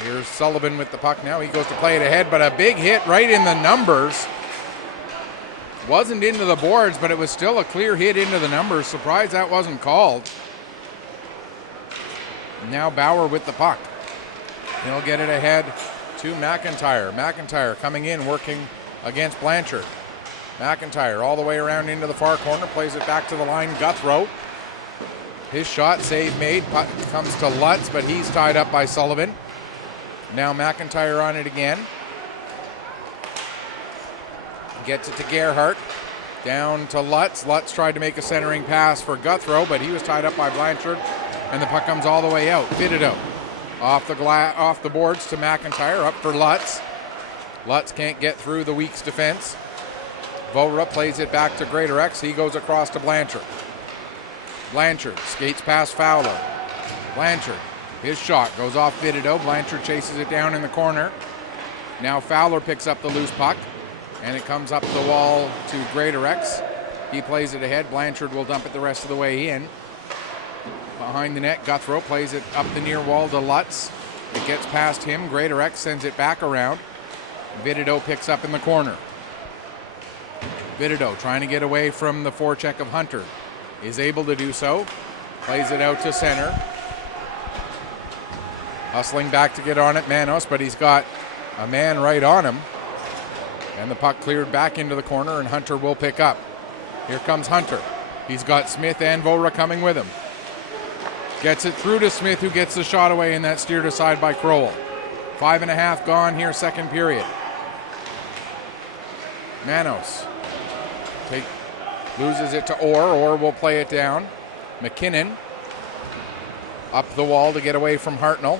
Here's Sullivan with the puck now. He goes to play it ahead, but a big hit right in the numbers. Wasn't into the boards, but it was still a clear hit into the numbers. Surprised that wasn't called. Now Bauer with the puck. He'll get it ahead to McIntyre. McIntyre coming in, working against Blanchard. McIntyre all the way around into the far corner, plays it back to the line. Guthrow. His shot, save made. Puck comes to Lutz, but he's tied up by Sullivan. Now McIntyre on it again. Gets it to Gerhardt. Down to Lutz. Lutz tried to make a centering pass for Guthrow, but he was tied up by Blanchard, and the puck comes all the way out. Pictou off the boards to McIntyre, up for Lutz. Lutz can't get through the Weeks defense. Vora plays it back to Greatorex. He goes across to Blanchard. Blanchard skates past Fowler. Blanchard, his shot goes off Pictou. Blanchard chases it down in the corner. Now Fowler picks up the loose puck, and it comes up the wall to Greatorex. He plays it ahead. Blanchard will dump it the rest of the way in. Behind the net, Guthrow plays it up the near wall to Lutz. It gets past him. Greatorex sends it back around. Pictou picks up in the corner. Pictou trying to get away from the forecheck of Hunter. Is able to do so. Plays it out to center. Hustling back to get on it, Manos, but he's got a man right on him. And the puck cleared back into the corner, and Hunter will pick up. Here comes Hunter. He's got Smith and Vora coming with him. Gets it through to Smith, who gets the shot away, and that's steered aside by Crowell. 5.5 gone here, second period. Manos loses it to Orr. Orr will play it down. McKinnon up the wall to get away from Hartnell.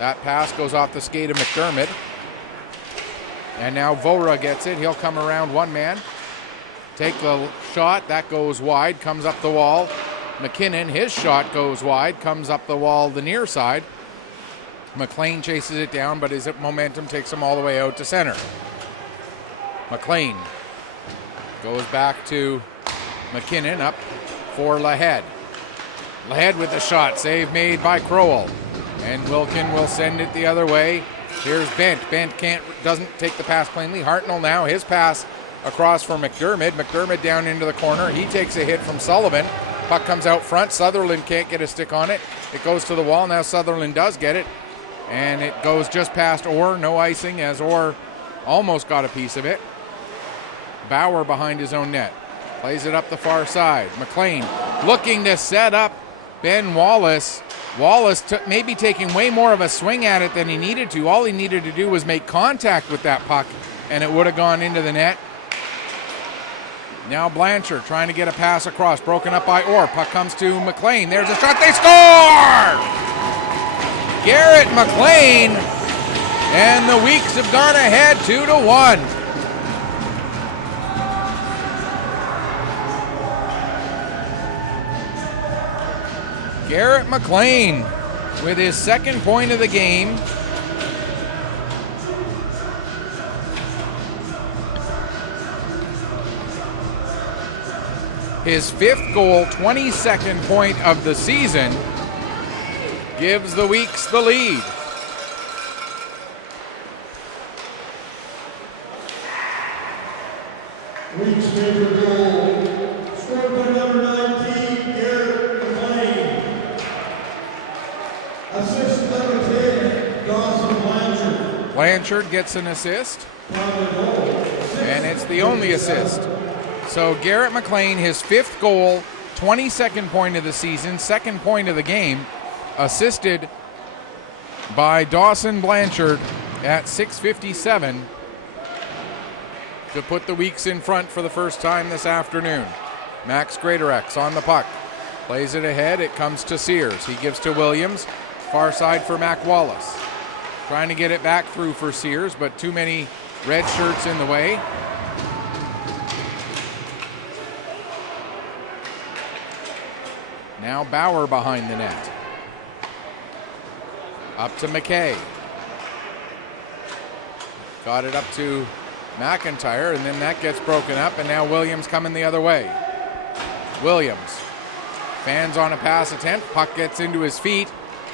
That pass goes off the skate of McDermott. And now Vora gets it. He'll come around one man. Take the shot. That goes wide. Comes up the wall. McKinnon, his shot goes wide. Comes up the wall the near side. McLean chases it down, but his momentum takes him all the way out to center. McLean goes back to McKinnon, up for Lahead. Lahead with the shot, save made by Crowell. And Wilkin will send it the other way. Here's Bent. Bent doesn't take the pass cleanly. Hartnell now, his pass across for McDermott. McDermott down into the corner. He takes a hit from Sullivan. Puck comes out front. Sutherland can't get a stick on it. It goes to the wall. Now Sutherland does get it. And it goes just past Orr. No icing, as Orr almost got a piece of it. Bauer behind his own net. Plays it up the far side. McLean looking to set up Ben Wallace. Wallace maybe taking way more of a swing at it than he needed to. All he needed to do was make contact with that puck, and it would have gone into the net. Now Blanchard trying to get a pass across. Broken up by Orr. Puck comes to McLean. There's a shot. They score! Garrett McLean. And the Weeks have gone ahead 2-1. Garrett McLean with his second point of the game. his 5th goal, 22nd point of the season, gives the Weeks the lead. Weeks major goal, scored by number 19, Garrett McLean. Assist number 10, Dawson Blanchard. Blanchard gets an assist, and it's the only assist. So Garrett McLean, his 5th goal, 22nd point of the season, 2nd point of the game, assisted by Dawson Blanchard at 6:57 to put the Weeks in front for the first time this afternoon. Max Greatorex on the puck, plays it ahead, it comes to Sears. He gives to Williams, far side for Mac Wallace. Trying to get it back through for Sears, but too many red shirts in the way. Now Bauer behind the net. Up to McKay. Got it up to McIntyre, and then that gets broken up, and now Williams coming the other way. Williams fans on a pass attempt. Puck gets into his feet,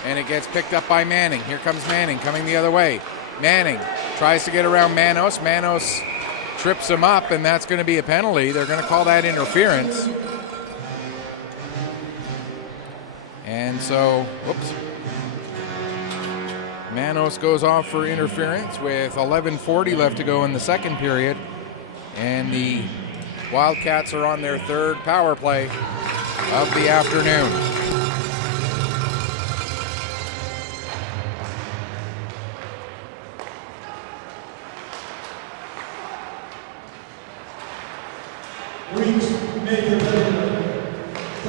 and it gets picked up by Manning. Here comes Manning coming the other way. Manning tries to get around Manos. Manos trips him up, and that's going to be a penalty. They're going to call that interference. And so, whoops. Manos goes off for interference with 11:40 left to go in the second period. And the Wildcats are on their 3rd power play of the afternoon. Weeks major penalty.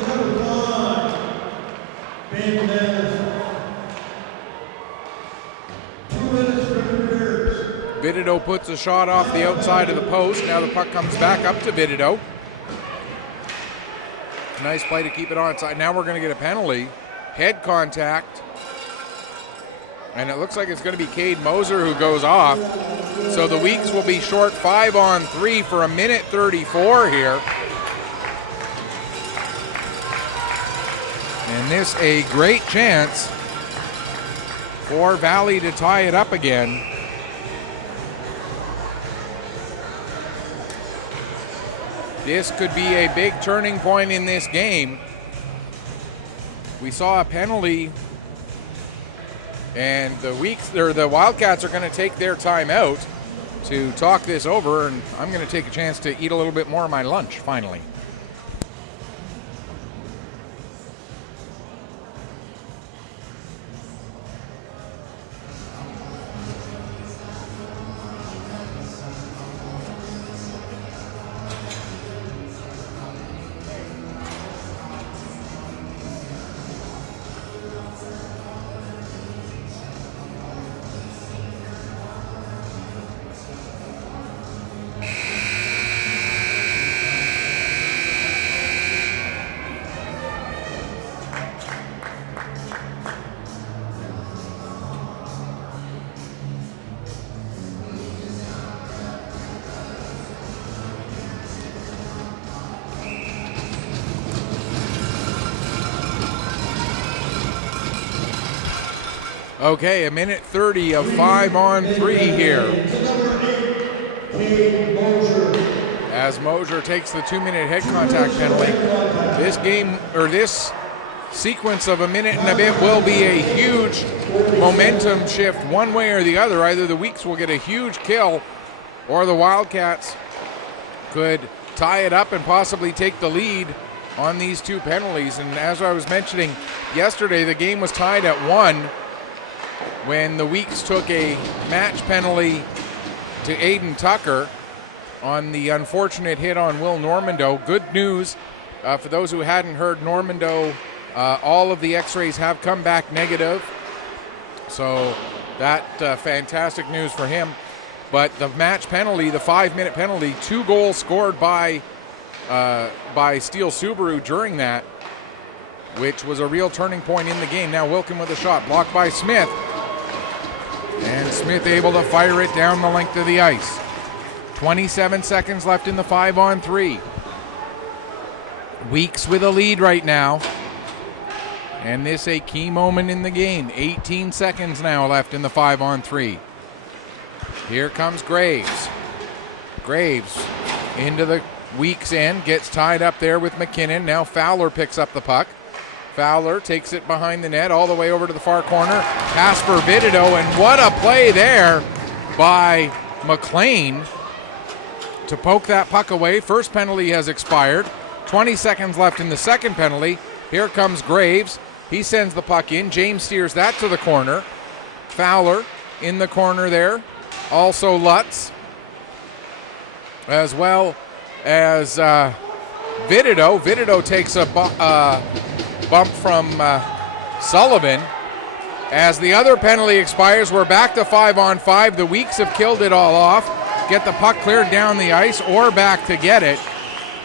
Number 5, Ben Dennis. 2 minutes for interference. Bidido puts a shot off the outside of the post. Now the puck comes back up to Bidido. Nice play to keep it onside. Now we're going to get a penalty. Head contact. And it looks like it's going to be Cade Moser who goes off. So the Weeks will be short 5-on-3 for 1:34 here. And this a great chance for Valley to tie it up again. This could be a big turning point in this game. We saw a penalty, and the Wildcats are going to take their time out to talk this over, and I'm going to take a chance to eat a little bit more of my lunch finally. Okay, 1:30 of 5-on-3 here. As Moser takes the 2-minute head contact penalty. This game, or this sequence of a minute and a bit, will be a huge momentum shift one way or the other. Either the Weeks will get a huge kill, or the Wildcats could tie it up and possibly take the lead on these 2 penalties. And as I was mentioning yesterday, the game was tied at 1 when the Weeks took a match penalty to Aiden Tucker on the unfortunate hit on Will Normando. Good news for those who hadn't heard, Normando, all of the x-rays have come back negative. So that fantastic news for him. But the match penalty, the 5-minute penalty, 2 goals scored by Steel Subaru during that, which was a real turning point in the game. Now Wilkin with a shot, blocked by Smith. And Smith able to fire it down the length of the ice. 27 seconds left in the 5-on-3. Weeks with a lead right now. And this a key moment in the game. 18 seconds now left in the 5-on-3. Here comes Graves. Graves into the Weeks end, gets tied up there with McKinnon. Now Fowler picks up the puck. Fowler takes it behind the net all the way over to the far corner. Pass for Pictou, and what a play there by McLean to poke that puck away. First penalty has expired. 20 seconds left in the second penalty. Here comes Graves. He sends the puck in. James steers that to the corner. Fowler in the corner there. Also Lutz, as well as Pictou. Pictou takes a bump from Sullivan. As the other penalty expires, we're back to 5-on-5. The Weeks have killed it all off. Get the puck cleared down the ice or back to get it.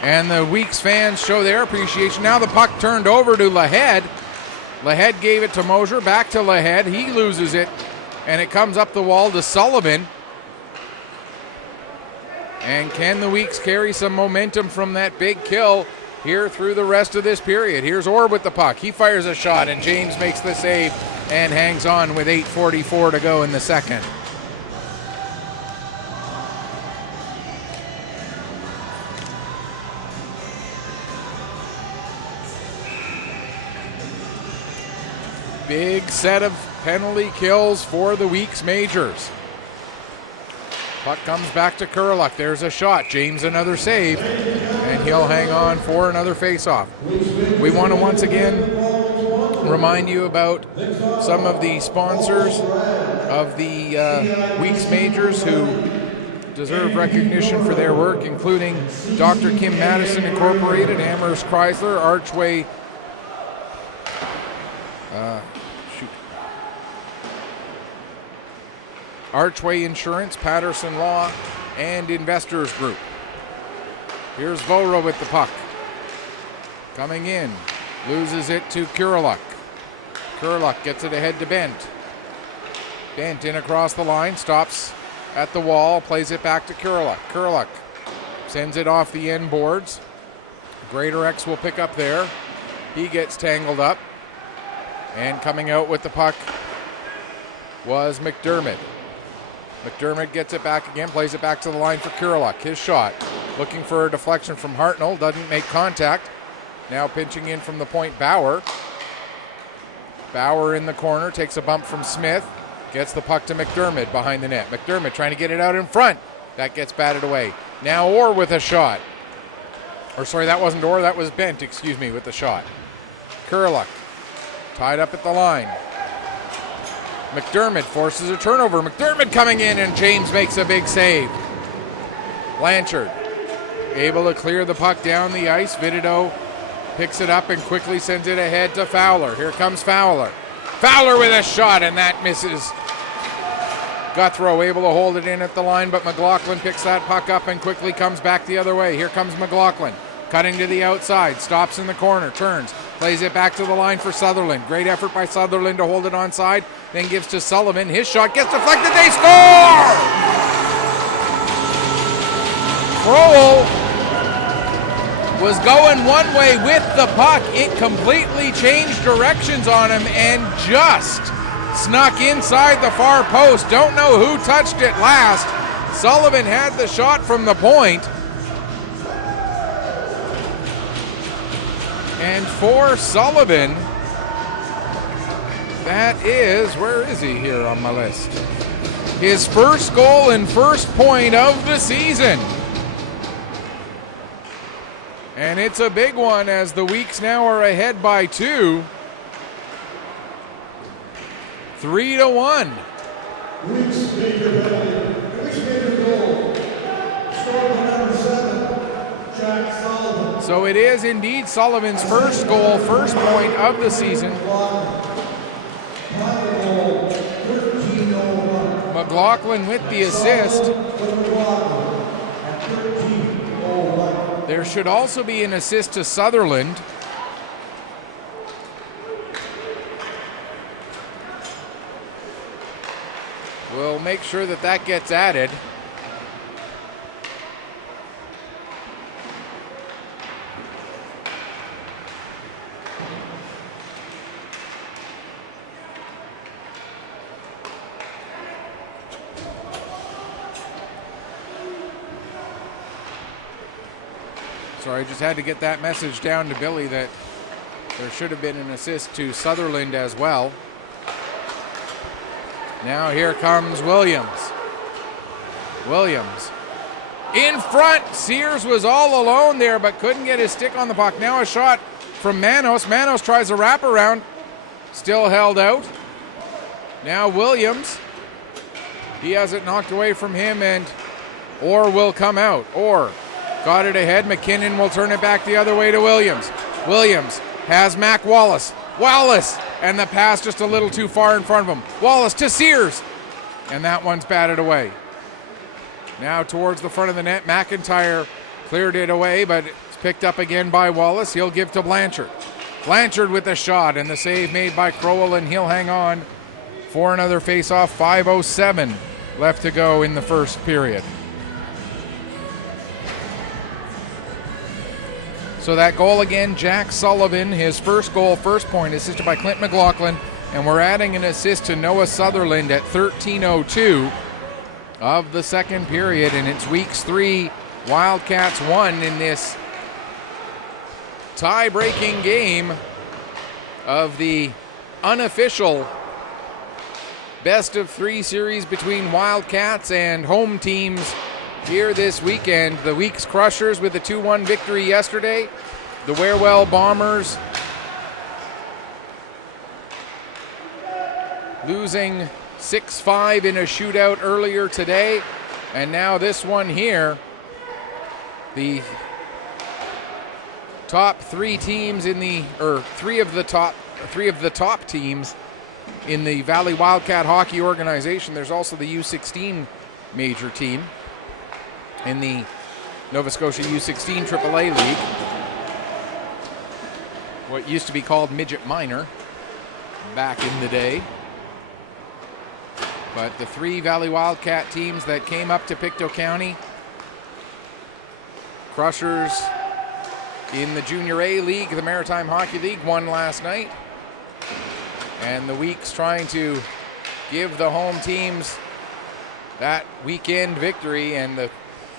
And the Weeks fans show their appreciation. Now the puck turned over to Lahead. Lahead gave it to Mosier, back to Lahead. He loses it, and it comes up the wall to Sullivan. And can the Weeks carry some momentum from that big kill here through the rest of this period? Here's Orr with the puck. He fires a shot, and James makes the save and hangs on with 8:44 to go in the second. Big set of penalty kills for the Weeks Majors. Puck comes back to Kurluk. There's a shot. James another save, and he'll hang on for another faceoff. We want to once again remind you about some of the sponsors of the Weeks Majors who deserve recognition for their work, including Dr. Kim Madison Incorporated, Amherst Chrysler, Archway Insurance, Patterson Law, and Investors Group. Here's Vora with the puck. Coming in, loses it to Kurluk. Kurluk gets it ahead to Bent. Bent in across the line, stops at the wall, plays it back to Kurluk. Kurluk sends it off the end boards. Greater X will pick up there. He gets tangled up. And coming out with the puck was McDermott. McDermott gets it back again, plays it back to the line for Kurluk. His shot, looking for a deflection from Hartnell, doesn't make contact. Now pinching in from the point, Bauer. Bauer in the corner, takes a bump from Smith, gets the puck to McDermott behind the net. McDermott trying to get it out in front. That gets batted away. Now Orr with a shot. Or sorry, that wasn't Orr, that was Bent, with the shot. Kurluk tied up at the line. McDermott forces a turnover. McDermott coming in, and James makes a big save. Blanchard able to clear the puck down the ice. Pictou picks it up and quickly sends it ahead to Fowler. Here comes Fowler. Fowler with a shot, and that misses. Guthrow able to hold it in at the line, but McLaughlin picks that puck up and quickly comes back the other way. Here comes McLaughlin. Cutting to the outside, stops in the corner, turns, plays it back to the line for Sutherland. Great effort by Sutherland to hold it onside, then gives to Sullivan. His shot gets deflected, they score! Crowell was going one way with the puck. It completely changed directions on him and just snuck inside the far post. Don't know who touched it last. Sullivan had the shot from the point. And for Sullivan, that is, where is he here on my list? His first goal and first point of the season. And it's a big one as the Weeks now are ahead by 2. 3-1. Weeks major penalty. Weeks major goal. Scored by number 7, Jack Sullivan. So it is indeed Sullivan's first goal, first point of the season. McLaughlin with the assist. There should also be an assist to Sutherland. We'll make sure that that gets added. Sorry, just had to get that message down to Billy that there should have been an assist to Sutherland as well. Now here comes Williams. Williams in front. Sears was all alone there, but couldn't get his stick on the puck. Now a shot from Manos. Manos tries a wraparound. Still held out. Now Williams. He has it knocked away from him, and Orr will come out. Orr got it ahead. McKinnon will turn it back the other way to Williams. Williams has Mac Wallace. Wallace, and the pass just a little too far in front of him. Wallace to Sears, and that one's batted away. Now towards the front of the net, McIntyre cleared it away, but it's picked up again by Wallace. He'll give to Blanchard. Blanchard with the shot, and the save made by Crowell, and he'll hang on for another face-off. 5:07 left to go in the first period. So that goal again, Jack Sullivan, his first goal, first point, assisted by Clint McLaughlin, and we're adding an assist to Noah Sutherland at 13:02 of the second period, and it's Weeks 3, Wildcats 1 in this tie-breaking game of the unofficial best-of-3 series between Wildcats and home teams here this weekend. The Weeks Crushers with a 2-1 victory yesterday. The Warewell Bombers losing 6-5 in a shootout earlier today. And now this one here. The top three teams in the, or three of the top teams in the Valley Wildcat Hockey Organization. There's also the U16 major team in the Nova Scotia U16 AAA League, what used to be called Midget Minor back in the day. But the three Valley Wildcat teams that came up to Pictou County, Crushers in the Junior A League, the Maritime Hockey League, won last night. And the Weeks trying to give the home teams that weekend victory, and the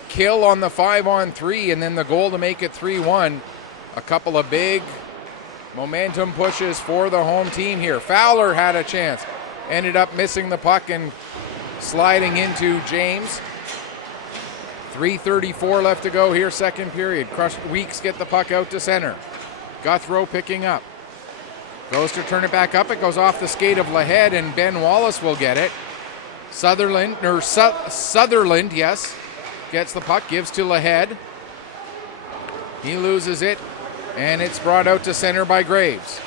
kill on the 5-on-3, and then the goal to make it 3-1. A couple of big momentum pushes for the home team here. Fowler had a chance, ended up missing the puck and sliding into James. 3:34 left to go here, second period. Weeks get the puck out to center. Guthrow picking up. Goes to turn it back up. It goes off the skate of Lahead, and Ben Wallace will get it. Sutherland, yes, gets the puck, gives to Lahead. He loses it, and it's brought out to center by Graves.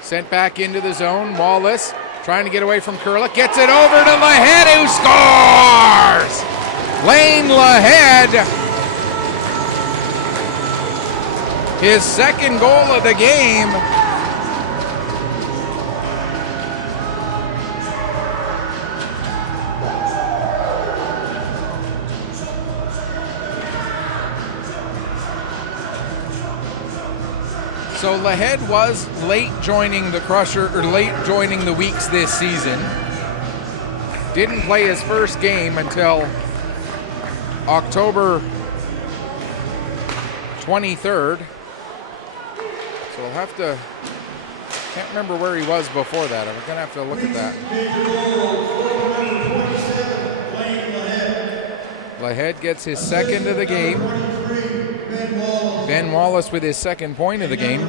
Sent back into the zone. Wallace trying to get away from Kurlik. Gets it over to Lahead, who scores! Lane Lahead, his second goal of the game. So Lahead was late joining the Weeks this season. Didn't play his first game until October 23rd. So we'll have to, can't remember where he was before that. I'm gonna have to look at that. Lahead gets his second of the game. Ben Wallace with his second point of the game.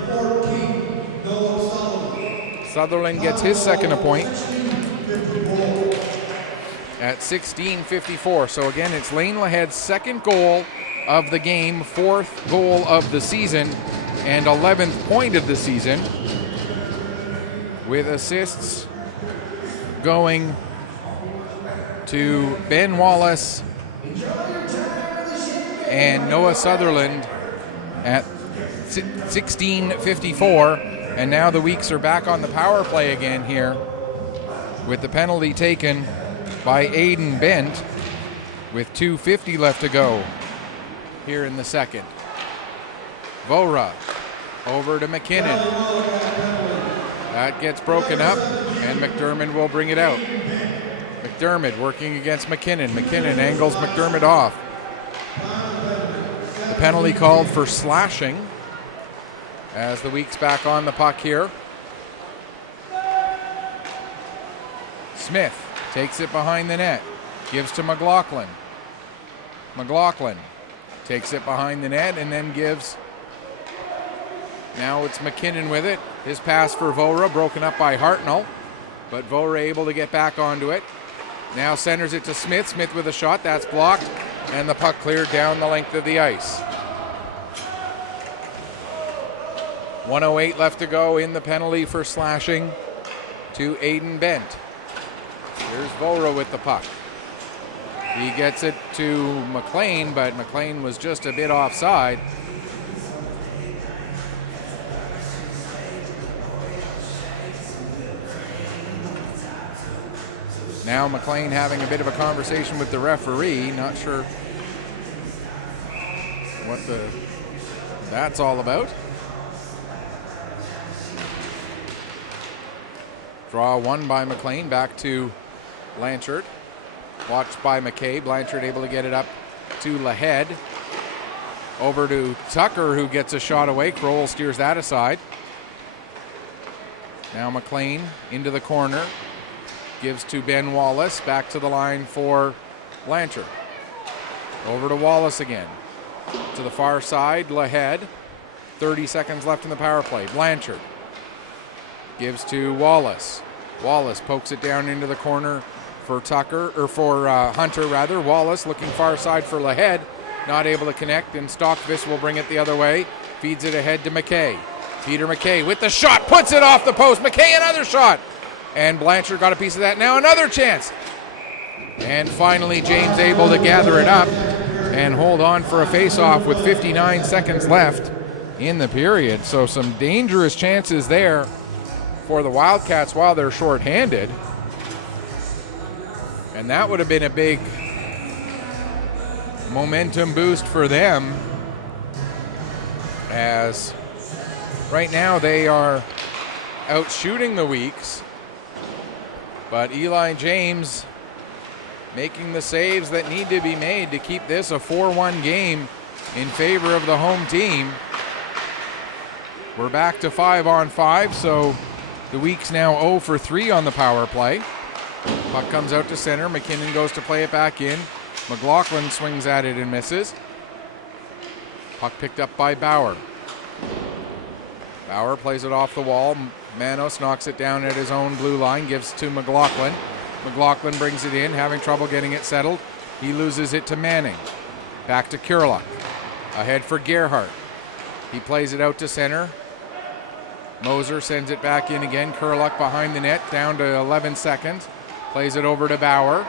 Sutherland gets his second point at 16:54. So again, it's Lane Lahead's second goal of the game, fourth goal of the season, and 11th point of the season, with assists going to Ben Wallace and Noah Sutherland at 16:54, and now the Weeks are back on the power play again here, with the penalty taken by Aiden Bent, with 2:50 left to go here in the second. Vora over to McKinnon. That gets broken up, and McDermott will bring it out. McDermott working against McKinnon. McKinnon angles McDermott off. penalty called for slashing as the Weeks back on the puck here. Smith takes it behind the net, gives to McLaughlin. McLaughlin takes it behind the net and then gives. Now it's McKinnon with it. His pass for Vora, broken up by Hartnell, but Vora able to get back onto it. Now centers it to Smith. Smith with a shot, that's blocked, and the puck cleared down the length of the ice. 1:08 left to go in the penalty for slashing to Aiden Bent. Here's Vora with the puck. He gets it to McLean, but McLean was just a bit offside. Now McLean having a bit of a conversation with the referee. Not sure what that's all about. Draw one by McLean, back to Blanchard. Watched by McKay. Blanchard able to get it up to Lahead. Over to Tucker, who gets a shot away. Crowell steers that aside. Now McLean into the corner. Gives to Ben Wallace. Back to the line for Blanchard. Over to Wallace again. To the far side, Lahead. 30 seconds left in the power play. Blanchard gives to Wallace. Wallace pokes it down into the corner for Tucker, or for Hunter rather. Wallace looking far side for Lahead. Not able to connect, and Stockvis will bring it the other way. Feeds it ahead to McKay. Peter McKay with the shot, puts it off the post. McKay another shot. And Blanchard got a piece of that. Now another chance. And finally James able to gather it up and hold on for a face-off with 59 seconds left in the period. So some dangerous chances there for the Wildcats while they're shorthanded. And that would have been a big momentum boost for them, as right now they are out shooting the Weeks. But Eli James making the saves that need to be made to keep this a 4-1 game in favor of the home team. We're back to 5-on-5, so the Weeks now 0 for 3 on the power play. Puck comes out to center. McKinnon goes to play it back in. McLaughlin swings at it and misses. Puck picked up by Bauer. Bauer plays it off the wall. Manos knocks it down at his own blue line, gives to McLaughlin. McLaughlin brings it in, having trouble getting it settled. He loses it to Manning. Back to Kurlock. Ahead for Gerhardt. He plays it out to center. Moser sends it back in again. Kurlock behind the net, down to 11 seconds. Plays it over to Bauer.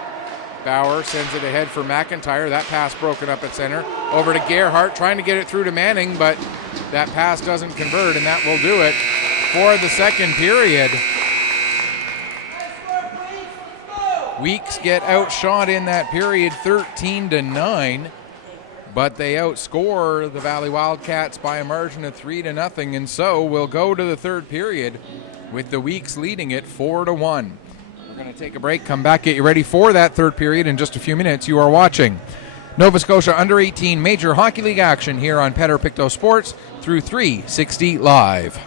Bauer sends it ahead for McIntyre. That pass broken up at center. Over to Gerhardt, trying to get it through to Manning, but that pass doesn't convert, and that will do it for the second period. Weeks get outshot in that period 13-9, but they outscore the Valley Wildcats by a margin of 3-0, and so we'll go to the third period with the Weeks leading it 4-1. We're going to take a break, come back, get you ready for that third period in just a few minutes. You are watching Nova Scotia Under-18 Major Hockey League action here on Pictou Sports through 360 Live.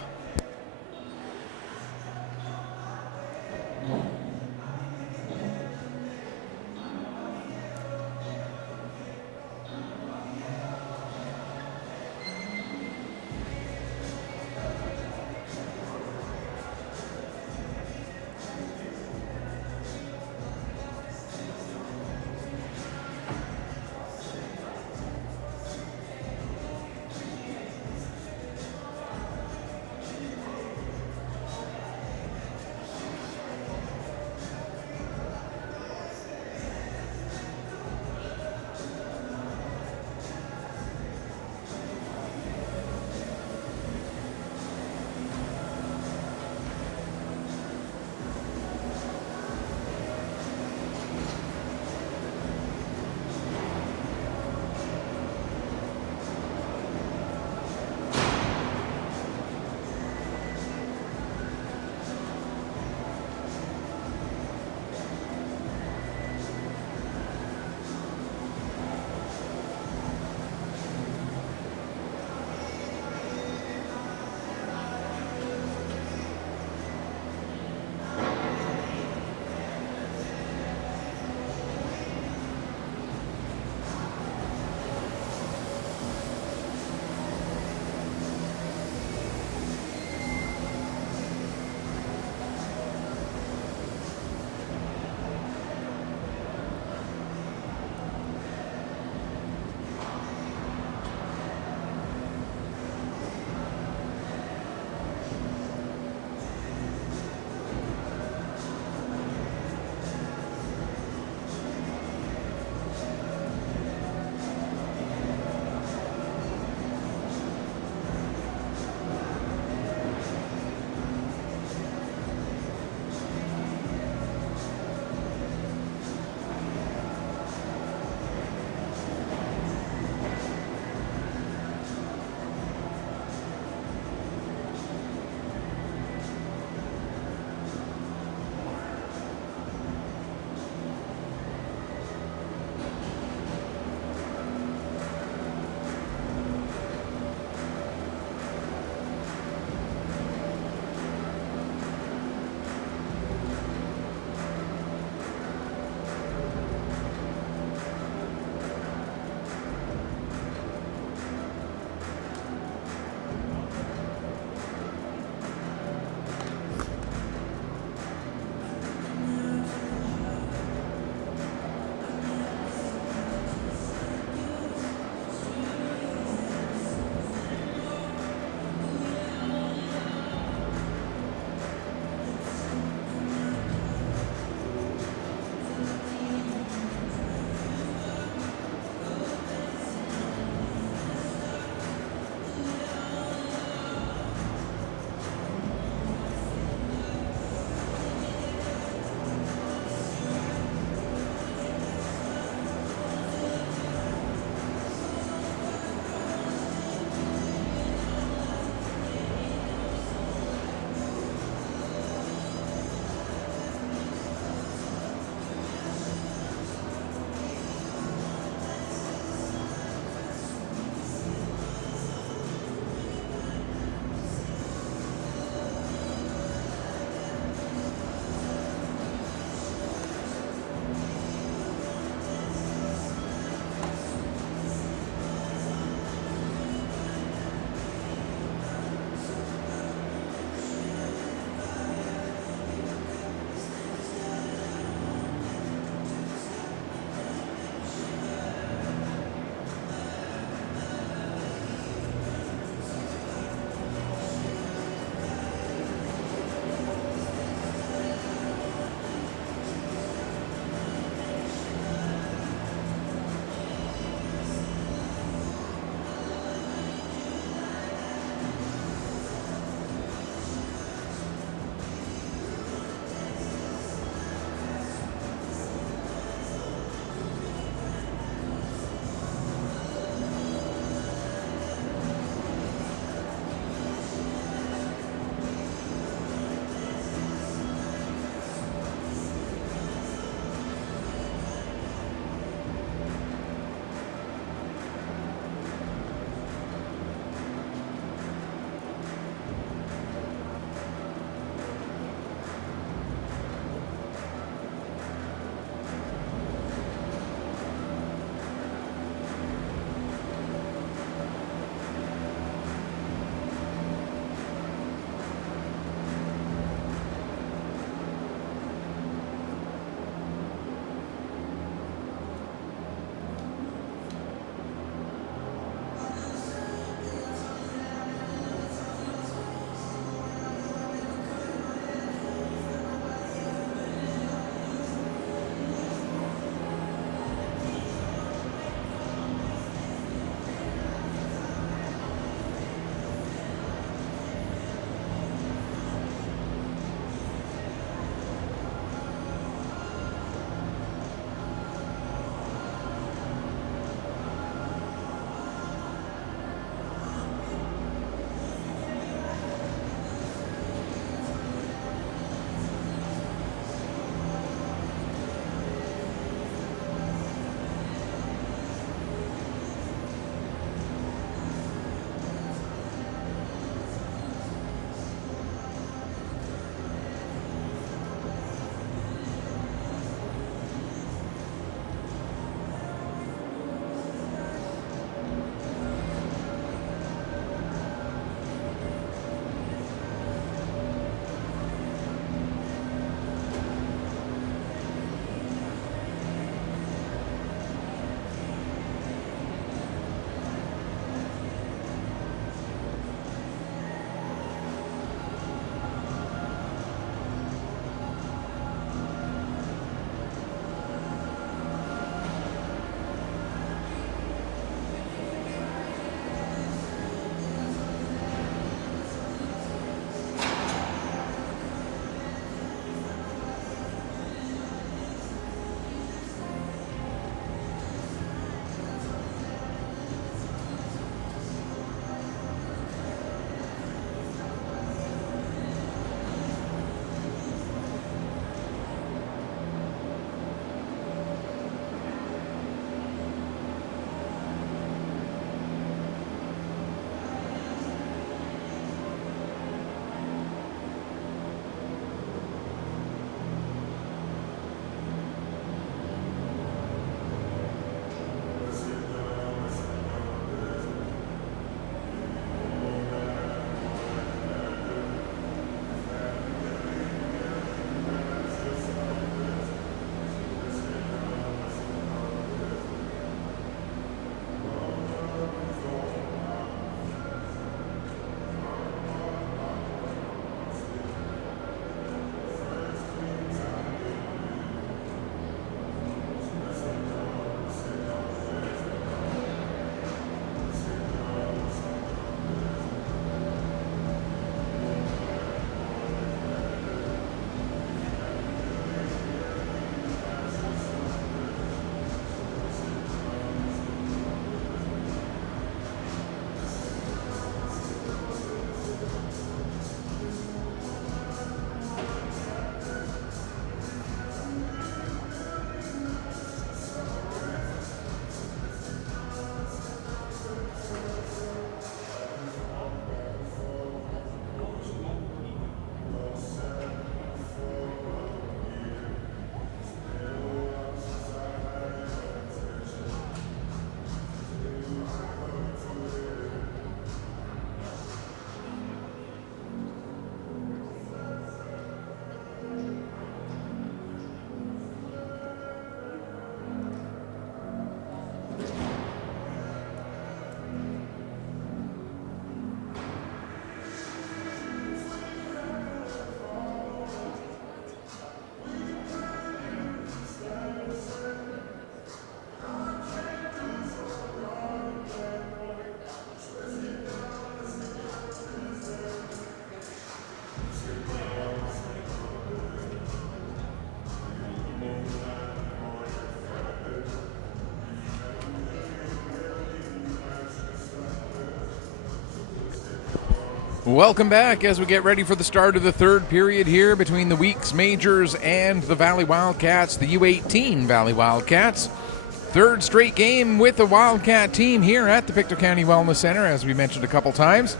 Welcome back as we get ready for the start of the third period here between the Weeks Majors and the Valley Wildcats, the U18 Valley Wildcats. Third straight game with the Wildcat team here at the Pictou County Wellness Center, as we mentioned a couple times.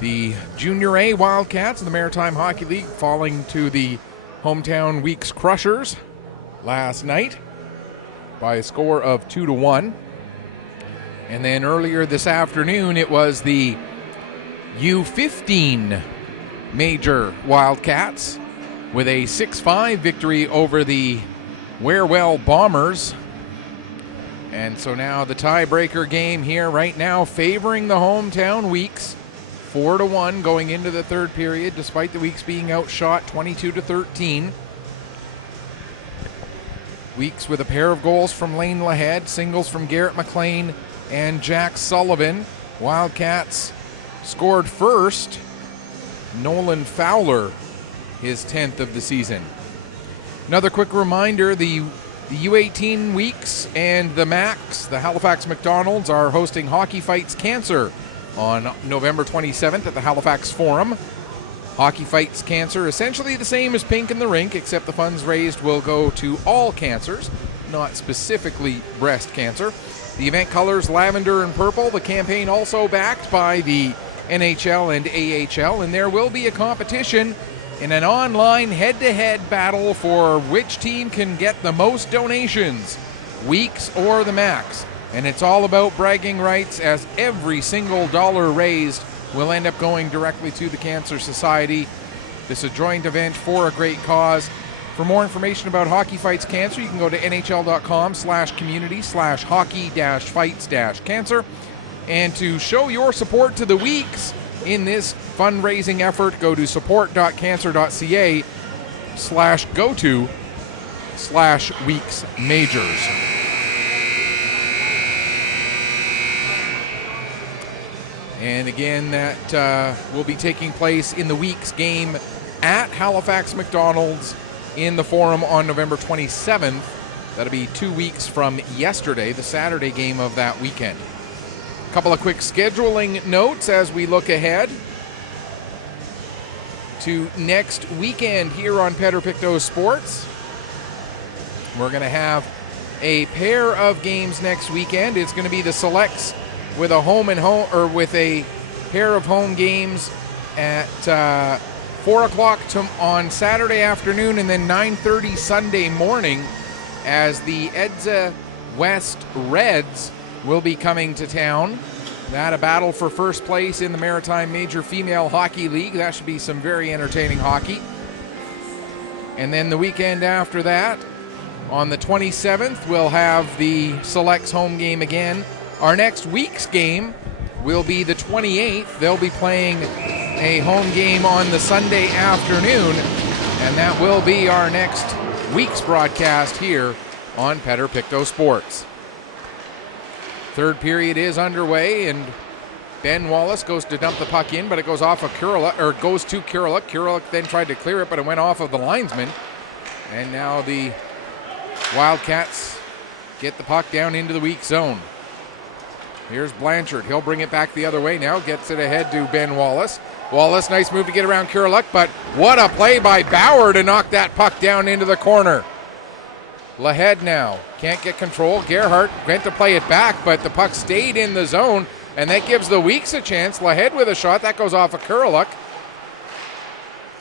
The Junior A Wildcats of the Maritime Hockey League falling to the hometown Weeks Crushers last night by a score of 2-1. And then earlier this afternoon, it was the U15 Major Wildcats with a 6-5 victory over the Warewell Bombers. And so now the tiebreaker game here right now favoring the hometown Weeks, 4-1 going into the third period, despite the Weeks being outshot 22-13. Weeks with a pair of goals from Lane Lahead, singles from Garrett McLean and Jack Sullivan. Wildcats scored first. Nolan Fowler, his 10th of the season. Another quick reminder, the U18 Weeks and the Macs, the Halifax McDonald's, are hosting Hockey Fights Cancer on November 27th at the Halifax Forum. Hockey Fights Cancer, essentially the same as Pink in the Rink, except the funds raised will go to all cancers, not specifically breast cancer. The event colors lavender and purple. The campaign also backed by the NHL and AHL, and there will be a competition in an online head-to-head battle for which team can get the most donations, Weeks or the Macs. And it's all about bragging rights, as every single dollar raised will end up going directly to the Cancer Society. This is a joint event for a great cause. For more information about Hockey Fights Cancer, you can go to nhl.com/community/hockey-fights-cancer. And to show your support to the Weeks in this fundraising effort, go to support.cancer.ca/go-to/Weeks Majors. And again, that will be taking place in the Weeks game at Halifax McDonald's in the Forum on November 27th. That'll be 2 weeks from yesterday, the Saturday game of that weekend. A couple of quick scheduling notes as we look ahead to next weekend here on Pictou Sports. We're going to have a pair of games next weekend. It's going to be the Selects with a with a pair of home games at 4 o'clock on Saturday afternoon, and then 9:30 Sunday morning, as the Edza West Reds will be coming to town. That a battle for first place in the Maritime Major Female Hockey League. That should be some very entertaining hockey. And then the weekend after that, on the 27th, we'll have the Selects home game again. Our next week's game will be the 28th. They'll be playing a home game on the Sunday afternoon, and that will be our next week's broadcast here on Pictou Sports. Third period is underway, and Ben Wallace goes to dump the puck in, but it goes off of goes to Kuralik. Kuralik then tried to clear it, but it went off of the linesman. And now the Wildcats get the puck down into the weak zone. Here's Blanchard. He'll bring it back the other way now. Gets it ahead to Ben Wallace. Wallace, nice move to get around Kuralik, but what a play by Bauer to knock that puck down into the corner. Lahead now can't get control. Gerhardt went to play it back, but the puck stayed in the zone, and that gives the Weeks a chance. Lahead with a shot. That goes off of Kuralik.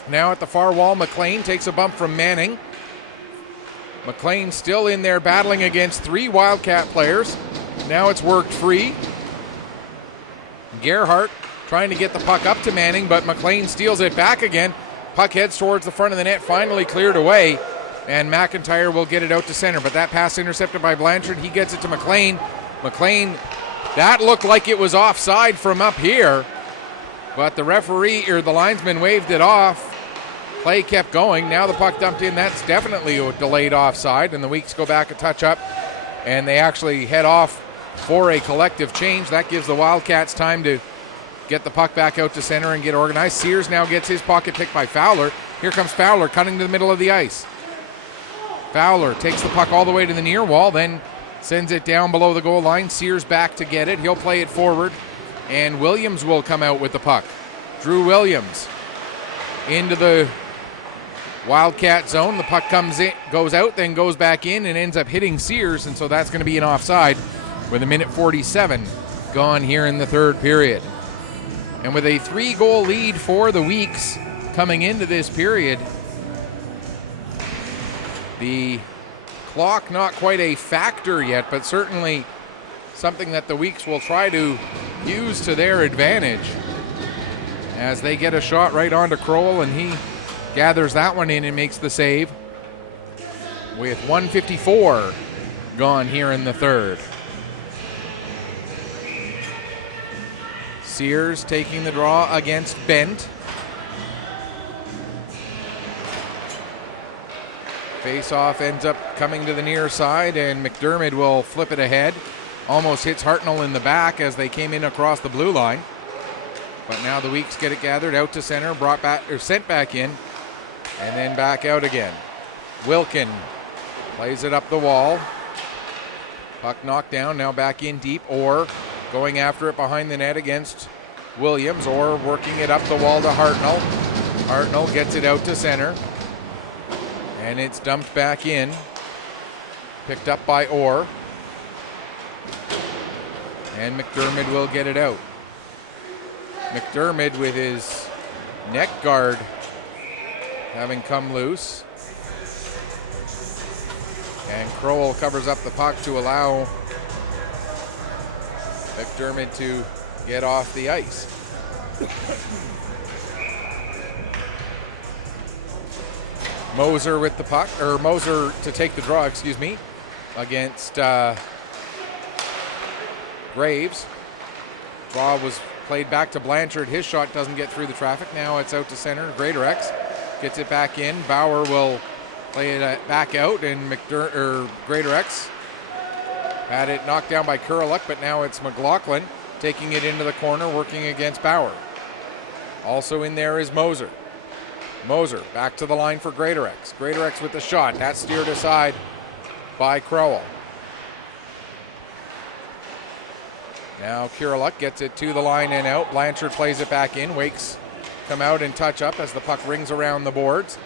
Now at the far wall, McLean takes a bump from Manning. McLean still in there battling against 3 Wildcat players. Now it's worked free. Gerhardt trying to get the puck up to Manning, but McLean steals it back again. Puck heads towards the front of the net, finally cleared away, and McIntyre will get it out to center. But that pass intercepted by Blanchard. He gets it to McLean. McLean, that looked like it was offside from up here, but the referee, or the linesman, waved it off. Play kept going. Now the puck dumped in. That's definitely a delayed offside, and the Weeks go back a touch up, and they actually head off for a collective change. That gives the Wildcats time to get the puck back out to center and get organized. Sears now gets his pocket picked by Fowler. Here comes Fowler cutting to the middle of the ice. Fowler takes the puck all the way to the near wall, then sends it down below the goal line. Sears back to get it. He'll play it forward, and Williams will come out with the puck. Drew Williams into the Wildcat zone. The puck comes in, goes out, then goes back in and ends up hitting Sears, and so that's going to be an offside with 1:47 gone here in the third period. And with a 3-goal lead for the Weeks coming into this period, the clock not quite a factor yet, but certainly something that the Weeks will try to use to their advantage as they get a shot right onto Crowell, and he gathers that one in and makes the save with 1:54 gone here in the third. Sears taking the draw against Bent. Face-off ends up coming to the near side, and McDermott will flip it ahead. Almost hits Hartnell in the back as they came in across the blue line. But now the Weeks get it gathered out to center, brought back or sent back in, and then back out again. Wilkin plays it up the wall. Puck knocked down, now back in deep. Orr going after it behind the net against Williams. Orr working it up the wall to Hartnell. Hartnell gets it out to center, and it's dumped back in. Picked up by Orr. And McDermott will get it out. McDermott with his neck guard having come loose. And Crowell covers up the puck to allow McDermott to get off the ice. Moser with the puck, or Moser to take the draw, excuse me, against Graves. Draw was played back to Blanchard. His shot doesn't get through the traffic. Now it's out to center. Greatorex gets it back in. Bauer will play it back out, and Greatorex had it knocked down by Kuralik, but now it's McLaughlin taking it into the corner, working against Bauer. Also in there is Moser. Moser back to the line for Greatorex. Greatorex with the shot. That's steered aside by Crowell. Now Kuralik gets it to the line and out. Blanchard plays it back in. Wakes come out and touch up as the puck rings around the boards.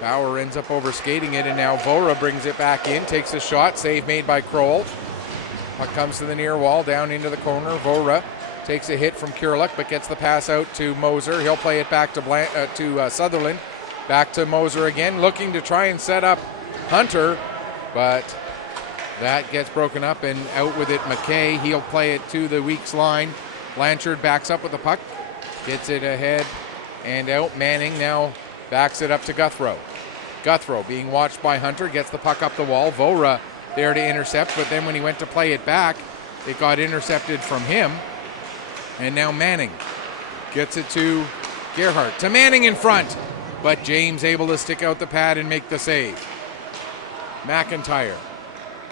Bauer ends up overskating it, and now Vora brings it back in, takes a shot, save made by Crowell. Puck comes to the near wall, down into the corner. Vora takes a hit from Kuralik, but gets the pass out to Moser. He'll play it back to Sutherland. Back to Moser again, looking to try and set up Hunter, but that gets broken up, and out with it McKay. He'll play it to the Weeks line. Blanchard backs up with the puck, gets it ahead and out. Manning now backs it up to Guthrow. Guthrow being watched by Hunter, gets the puck up the wall. Vora there to intercept, but then when he went to play it back, it got intercepted from him. And now Manning gets it to Gerhardt. To Manning in front, but James able to stick out the pad and make the save. McIntyre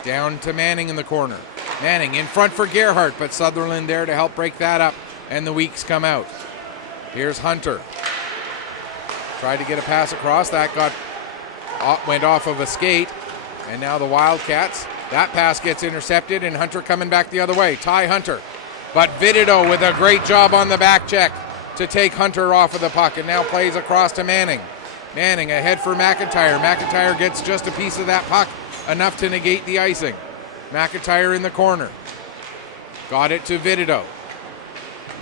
down to Manning in the corner. Manning in front for Gerhardt, but Sutherland there to help break that up, and the Weeks come out. Here's Hunter. Tried to get a pass across. That went off of a skate. And now the Wildcats. That pass gets intercepted, and Hunter coming back the other way. Ty Hunter. But Vidido with a great job on the back check to take Hunter off of the puck, and now plays across to Manning. Manning ahead for McIntyre. McIntyre gets just a piece of that puck, enough to negate the icing. McIntyre in the corner. Got it to Vidido.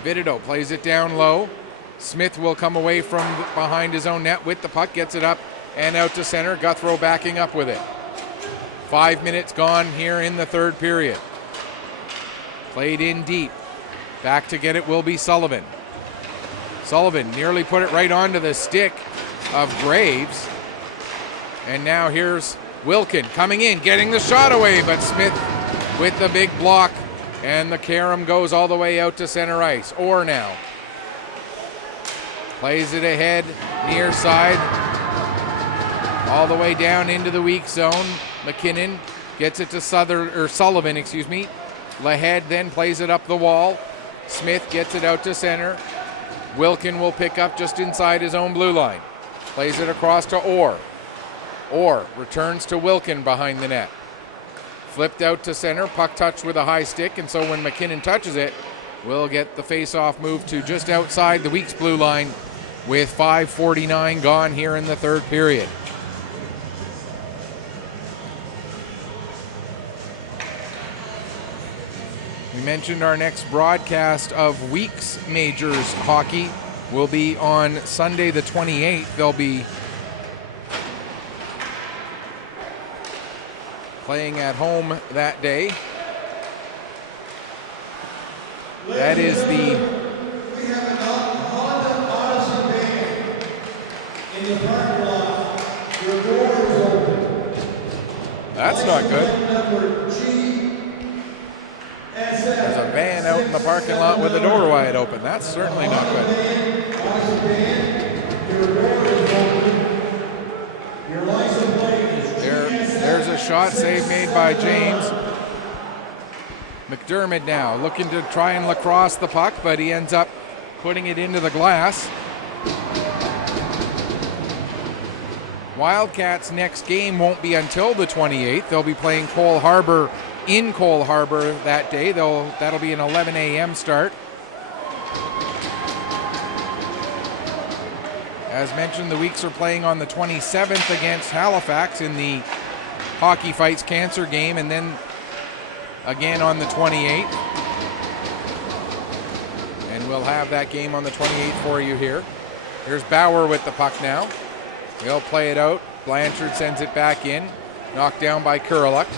Vidido plays it down low. Smith will come away from behind his own net with the puck, gets it up and out to center. Guthrow backing up with it. 5 minutes gone here in the third period. Played in deep. Back to get it will be Sullivan. Sullivan nearly put it right onto the stick of Graves. And now here's Wilkin coming in, getting the shot away, but Smith with the big block, and the carom goes all the way out to center ice. Orr now plays it ahead, near side, all the way down into the weak zone. McKinnon gets it to Sullivan, Lahead then plays it up the wall. Smith gets it out to center. Wilkin will pick up just inside his own blue line. Plays it across to Orr. Orr returns to Wilkin behind the net. Flipped out to center, puck touched with a high stick, and so when McKinnon touches it, we'll get the face-off move to just outside the Weeks blue line with 5:49 gone here in the third period. We mentioned our next broadcast of Weeks Majors hockey will be on Sunday the 28th. They'll be playing at home that day. That is the... We have an Honda Odyssey van in the parking lot. Your door is open. That's not good. Number There's a van out in the parking lot with the door wide open. That's certainly not good. There's a shot save made by James. McDermott now looking to try and lacrosse the puck, but he ends up putting it into the glass. Wildcats' next game won't be until the 28th. They'll be playing Cole Harbour in Cole Harbour that day. That'll be an 11 a.m. start. As mentioned, the Weeks are playing on the 27th against Halifax in the Hockey Fights Cancer game, and then again on the 28th. And we'll have that game on the 28th for you here. Here's Bauer with the puck now. He'll play it out. Blanchard sends it back in. Knocked down by Kuralik.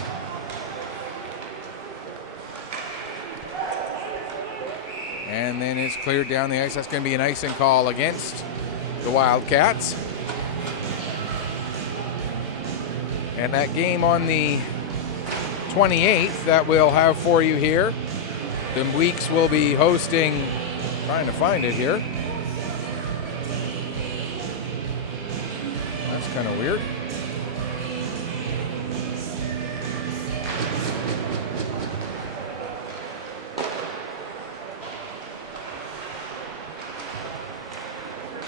And then it's cleared down the ice. That's going to be an icing call against the Wildcats. And that game on the 28th that we'll have for you here. The Weeks will be hosting, trying to find it here. That's kind of weird.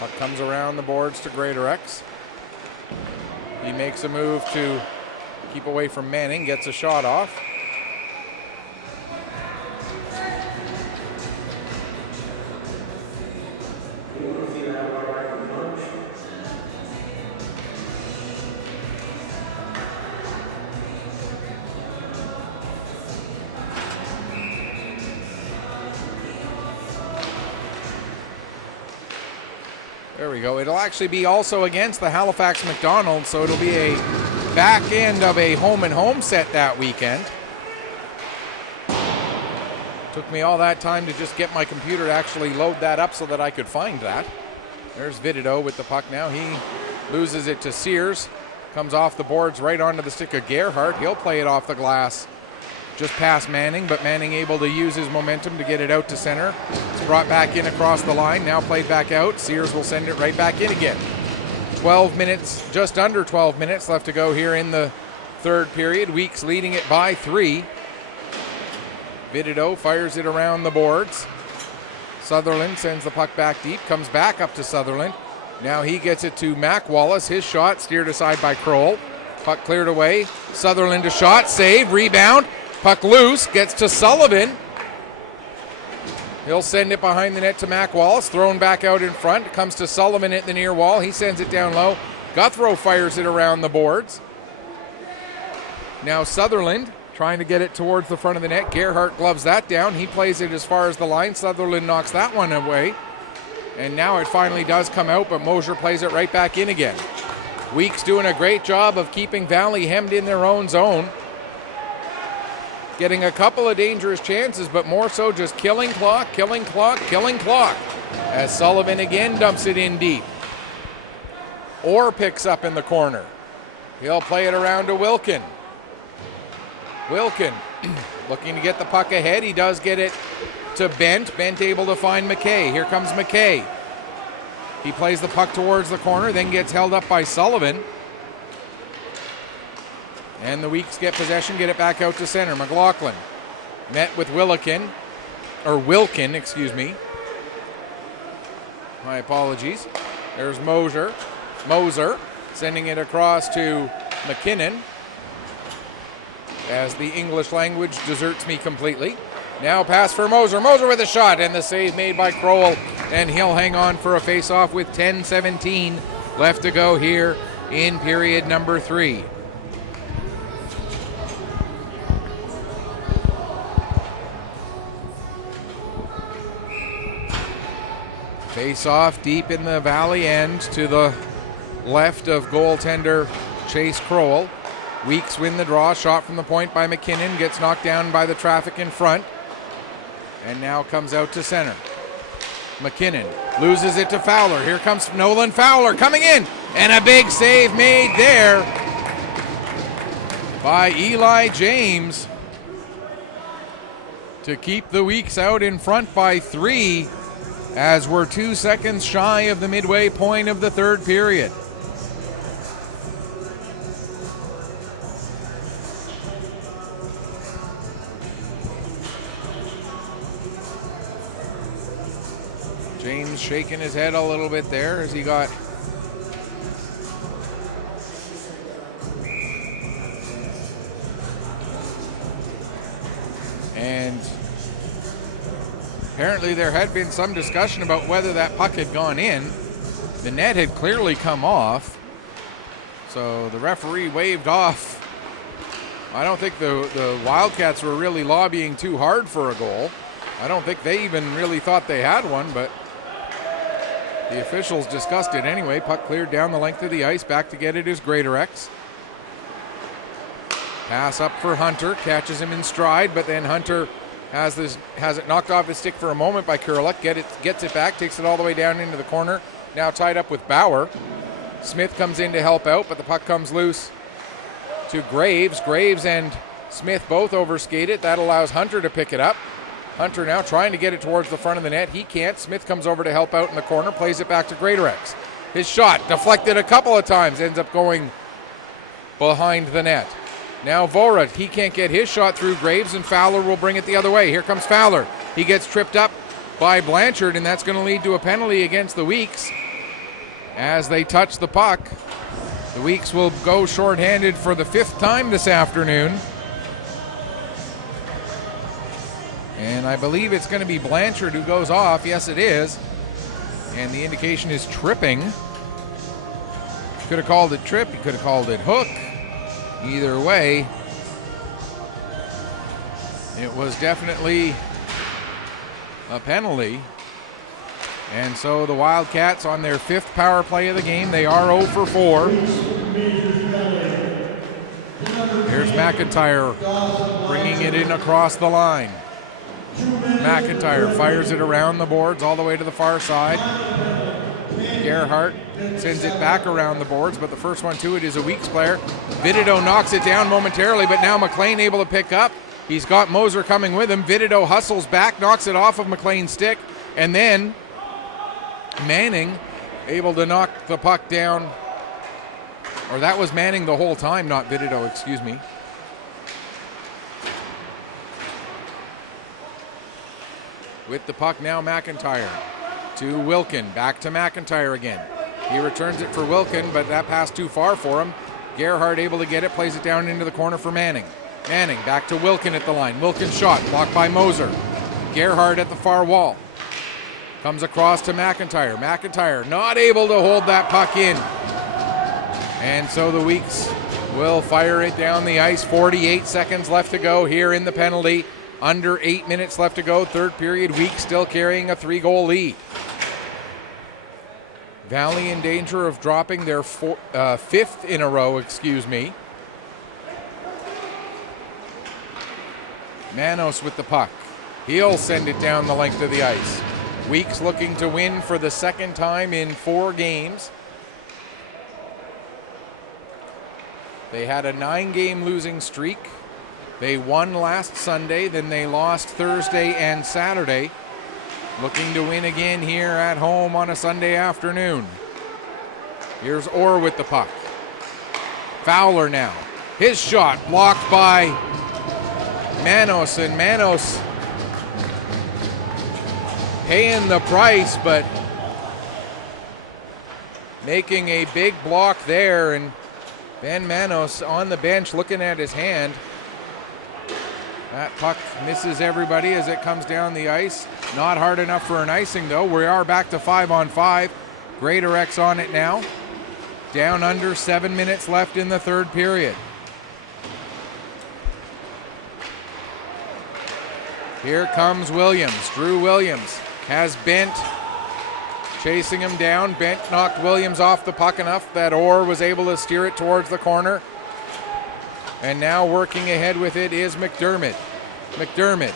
Puck comes around the boards to Greatorex. He makes a move to keep away from Manning, gets a shot off. There we go. It'll actually be also against the Halifax McDonald's, so it'll be a back end of a home and home set that weekend. Took me all that time to just get my computer to actually load that up so that I could find that. There's Vidido with the puck now. He loses it to Sears. Comes off the boards right onto the stick of Gerhardt. He'll play it off the glass just past Manning, but Manning able to use his momentum to get it out to center. It's brought back in across the line, now played back out. Sears will send it right back in again. 12 minutes, just under 12 minutes left to go here in the third period. Weeks leading it by 3. Vidido fires it around the boards. Sutherland sends the puck back deep, comes back up to Sutherland. Now he gets it to Mac Wallace. His shot steered aside by Kroll. Puck cleared away. Sutherland a shot, save, rebound. Puck loose, gets to Sullivan. He'll send it behind the net to Mac Wallace, thrown back out in front. It comes to Sullivan at the near wall. He sends it down low. Guthrow fires it around the boards. Now Sutherland trying to get it towards the front of the net. Gerhardt gloves that down. He plays it as far as the line. Sutherland knocks that one away. And now it finally does come out, but Mosier plays it right back in again. Weeks doing a great job of keeping Valley hemmed in their own zone. Getting a couple of dangerous chances, but more so just killing clock. As Sullivan again dumps it in deep. Orr picks up in the corner. He'll play it around to Wilkin. Wilkin looking to get the puck ahead. He does get it to Bent. Bent able to find McKay. Here comes McKay. He plays the puck towards the corner, then gets held up by Sullivan. And the Weeks get possession, get it back out to center. McLaughlin met with Wilkin, excuse me. My apologies. There's Moser sending it across to McKinnon. as the English language deserts me completely. Now pass for Moser. Moser with a shot, and the save made by Crowell, and he'll hang on for a face-off with 10:17 left to go here in period number 3. Face-off deep in the valley end to the left of goaltender Chase Crowell. Weeks win the draw. Shot from the point by McKinnon. Gets knocked down by the traffic in front. And now comes out to center. McKinnon loses it to Fowler. Here comes Nolan Fowler coming in. And a big save made there by Eli James to keep the Weeks out in front by 3 as we're 2 seconds shy of the midway point of the third period. James shaking his head a little bit there as he got and apparently there had been some discussion about whether that puck had gone in. The net had clearly come off, so the referee waved off. I don't think the Wildcats were really lobbying too hard for a goal. I don't think they even really thought they had one, but the officials discussed it anyway. Puck cleared down the length of the ice. Back to get it is Greatorex. Pass up for Hunter. Catches him in stride, but then Hunter has it knocked off his stick for a moment by Kurlik. Gets it back, takes it all the way down into the corner. Now tied up with Bauer. Smith comes in to help out, but the puck comes loose to Graves. Graves and Smith both overskate it. That allows Hunter to pick it up. Hunter now trying to get it towards the front of the net. He can't. Smith comes over to help out in the corner, plays it back to Greatorex. His shot deflected a couple of times, ends up going behind the net. Now Vorad, he can't get his shot through Graves, and Fowler will bring it the other way. Here comes Fowler. He gets tripped up by Blanchard, and that's going to lead to a penalty against the Weeks. As they touch the puck, the Weeks will go shorthanded for the 5th time this afternoon. And I believe it's going to be Blanchard who goes off. Yes, it is. And the indication is tripping. Could have called it trip. He could have called it hook. Either way, it was definitely a penalty. And so the Wildcats on their 5th power play of the game. They are 0 for 4. Here's McIntyre bringing it in across the line. McIntyre fires it around the boards all the way to the far side. Gerhardt sends it back around the boards, but the first one to it is a Weeks player. Vidido knocks it down momentarily, but now McLean able to pick up. He's got Moser coming with him. Vidido hustles back, knocks it off of McLean's stick, and then Manning able to knock the puck down. Or that was Manning the whole time, not Vidido, excuse me. With the puck now, McIntyre to Wilkin. Back to McIntyre again. He returns it for Wilkin, but that pass too far for him. Gerhardt able to get it, plays it down into the corner for Manning. Manning back to Wilkin at the line. Wilkin shot, blocked by Moser. Gerhardt at the far wall. Comes across to McIntyre. McIntyre not able to hold that puck in. And so the Weeks will fire it down the ice. 48 seconds left to go here in the penalty. Under 8 minutes left to go. Third period. Weeks still carrying a 3-goal lead. Valley in danger of dropping their 5th in a row, Manos with the puck. He'll send it down the length of the ice. Weeks looking to win for the 2nd time in 4 games. They had a 9-game losing streak. They won last Sunday, then they lost Thursday and Saturday. Looking to win again here at home on a Sunday afternoon. Here's Orr with the puck. Fowler now. His shot blocked by Manos, and Manos paying the price, but making a big block there, and Ben Manos on the bench looking at his hand. That puck misses everybody as it comes down the ice. Not hard enough for an icing, though. We are back to 5-on-5. Greater X on it now. Down under 7 minutes left in the third period. Here comes Williams. Drew Williams has Bent chasing him down. Bent knocked Williams off the puck enough that Orr was able to steer it towards the corner. And now working ahead with it is McDermott. McDermott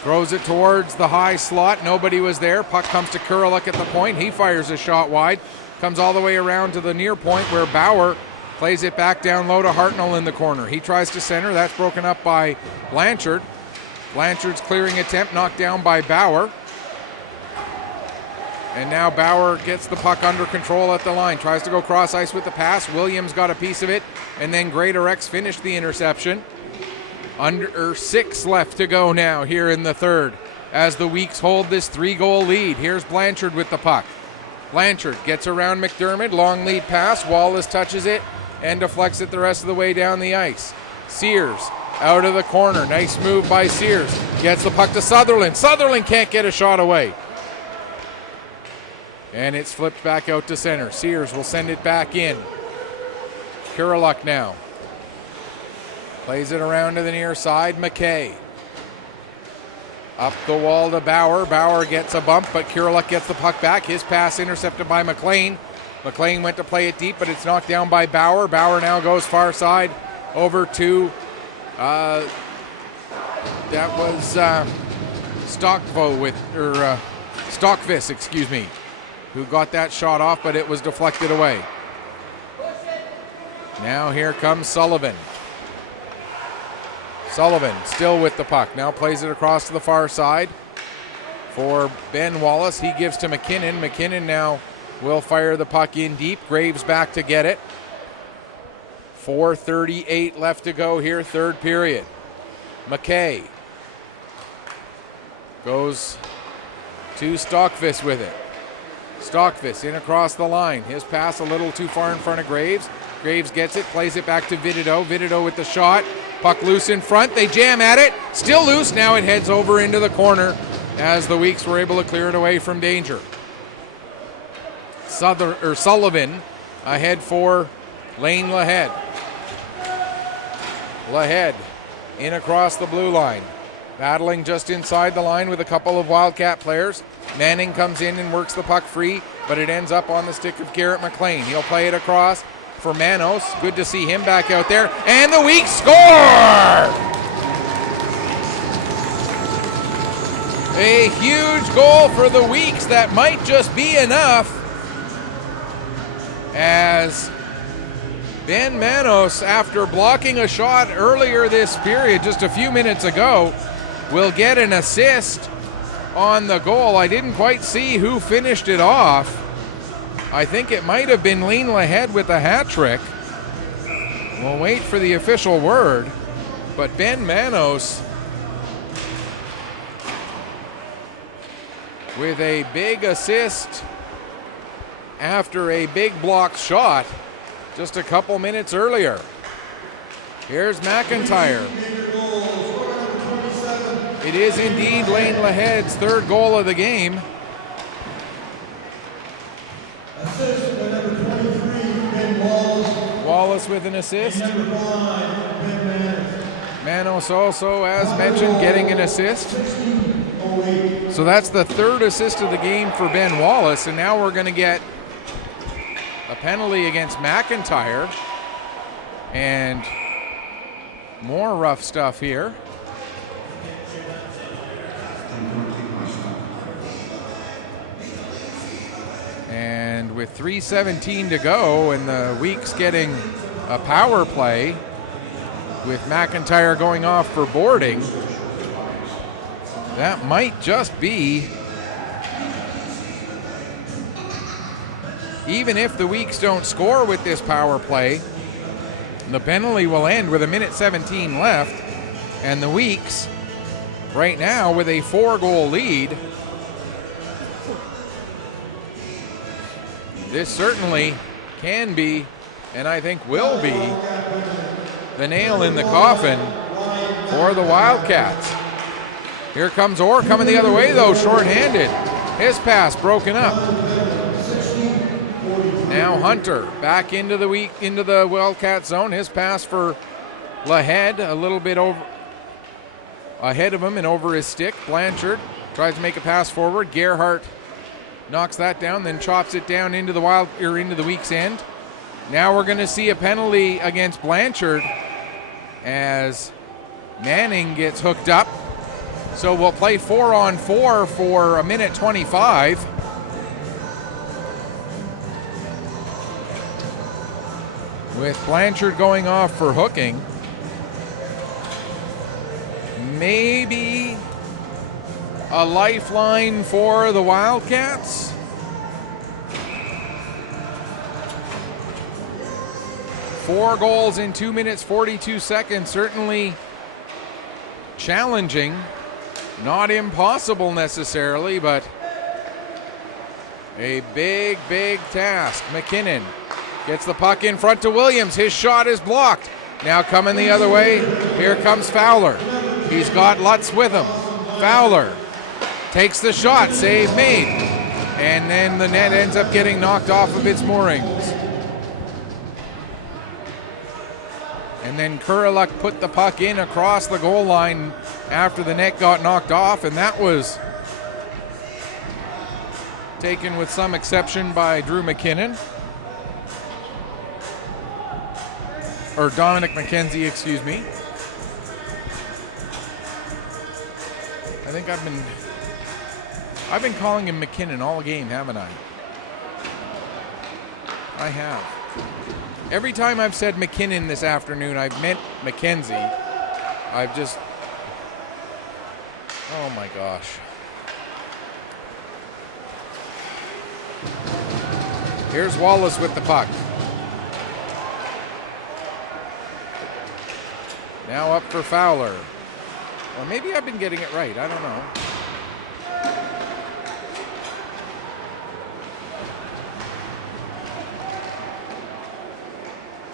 throws it towards the high slot. Nobody was there. Puck comes to Kuralik at the point. He fires a shot wide. Comes all the way around to the near point where Bauer plays it back down low to Hartnell in the corner. He tries to center. That's broken up by Blanchard. Blanchard's clearing attempt knocked down by Bauer. And now Bauer gets the puck under control at the line. Tries to go cross ice with the pass. Williams got a piece of it. And then Greater X finished the interception. Under 6 left to go now here in the third as the Weeks hold this 3-goal lead. Here's Blanchard with the puck. Blanchard gets around McDermott. Long lead pass. Wallace touches it and deflects it the rest of the way down the ice. Sears out of the corner. Nice move by Sears. Gets the puck to Sutherland. Sutherland can't get a shot away. And it's flipped back out to center. Sears will send it back in. Kuralik now. Plays it around to the near side. McKay. Up the wall to Bauer. Bauer gets a bump, but Kuralik gets the puck back. His pass intercepted by McLean. McLean went to play it deep, but it's knocked down by Bauer. Bauer now goes far side over to that was Stockvis, excuse me, who got that shot off, but it was deflected away. Now here comes Sullivan. Sullivan still with the puck. Now plays it across to the far side for Ben Wallace. He gives to McKinnon. McKinnon now will fire the puck in deep. Graves back to get it. 4:38 left to go here, third period. McKay goes to Stockvis with it. Stockvis in across the line. His pass a little too far in front of Graves. Graves gets it, plays it back to Vidido. Vidido with the shot. Puck loose in front. They jam at it. Still loose. Now it heads over into the corner as the Weeks were able to clear it away from danger. Sullivan ahead for Lane Lahead. Lahead in across the blue line. Battling just inside the line with a couple of Wildcat players. Manning comes in and works the puck free, but it ends up on the stick of Garrett McLean. He'll play it across for Manos. Good to see him back out there. And the Weeks score! A huge goal for the Weeks that might just be enough as Ben Manos, after blocking a shot earlier this period, just a few minutes ago, will get an assist on the goal. I didn't quite see who finished it off. I think it might have been Lane Lahead with a hat trick. We'll wait for the official word. But Ben Manos with a big assist after a big blocked shot just a couple minutes earlier. Here's McIntyre. It is indeed Lane Lahead's third goal of the game. Assist by number 23, Ben Wallace. Wallace with an assist. And number 5, Ben Manos. Manos also, as mentioned, getting an assist. So that's the third assist of the game for Ben Wallace, and now we're going to get a penalty against McIntyre. And more rough stuff here. And with 3:17 to go and the Weeks getting a power play with McIntyre going off for boarding, that might just be, even if the Weeks don't score with this power play, the penalty will end with 1:17 left, and the Weeks right now with a 4-goal lead. This certainly can be, and I think will be, the nail in the coffin for the Wildcats. Here comes Orr coming the other way though, short-handed. His pass broken up. Now Hunter back into the Wildcat zone. His pass for Lahead a little bit over ahead of him and over his stick. Blanchard tries to make a pass forward. Gerhardt knocks that down, then chops it down into the weak's end. Now we're going to see a penalty against Blanchard as Manning gets hooked up. So we'll play 4-on-4 for 1:25. With Blanchard going off for hooking. Maybe a lifeline for the Wildcats. Four goals in 2 minutes, 42 seconds. Certainly challenging. Not impossible necessarily, but a big, big task. McKinnon gets the puck in front to Williams. His shot is blocked. Now coming the other way, here comes Fowler. He's got Lutz with him. Fowler takes the shot, save made. And then the net ends up getting knocked off of its moorings. And then Kuraluk put the puck in across the goal line after the net got knocked off, and that was taken with some exception by Drew McKinnon. Or Dominic McKenzie, excuse me. I think I've been calling him McKinnon all game, haven't I? I have. Every time I've said McKinnon this afternoon, I've meant McKenzie. I've just... Oh my gosh. Here's Wallace with the puck. Now up for Fowler. Or maybe I've been getting it right. I don't know.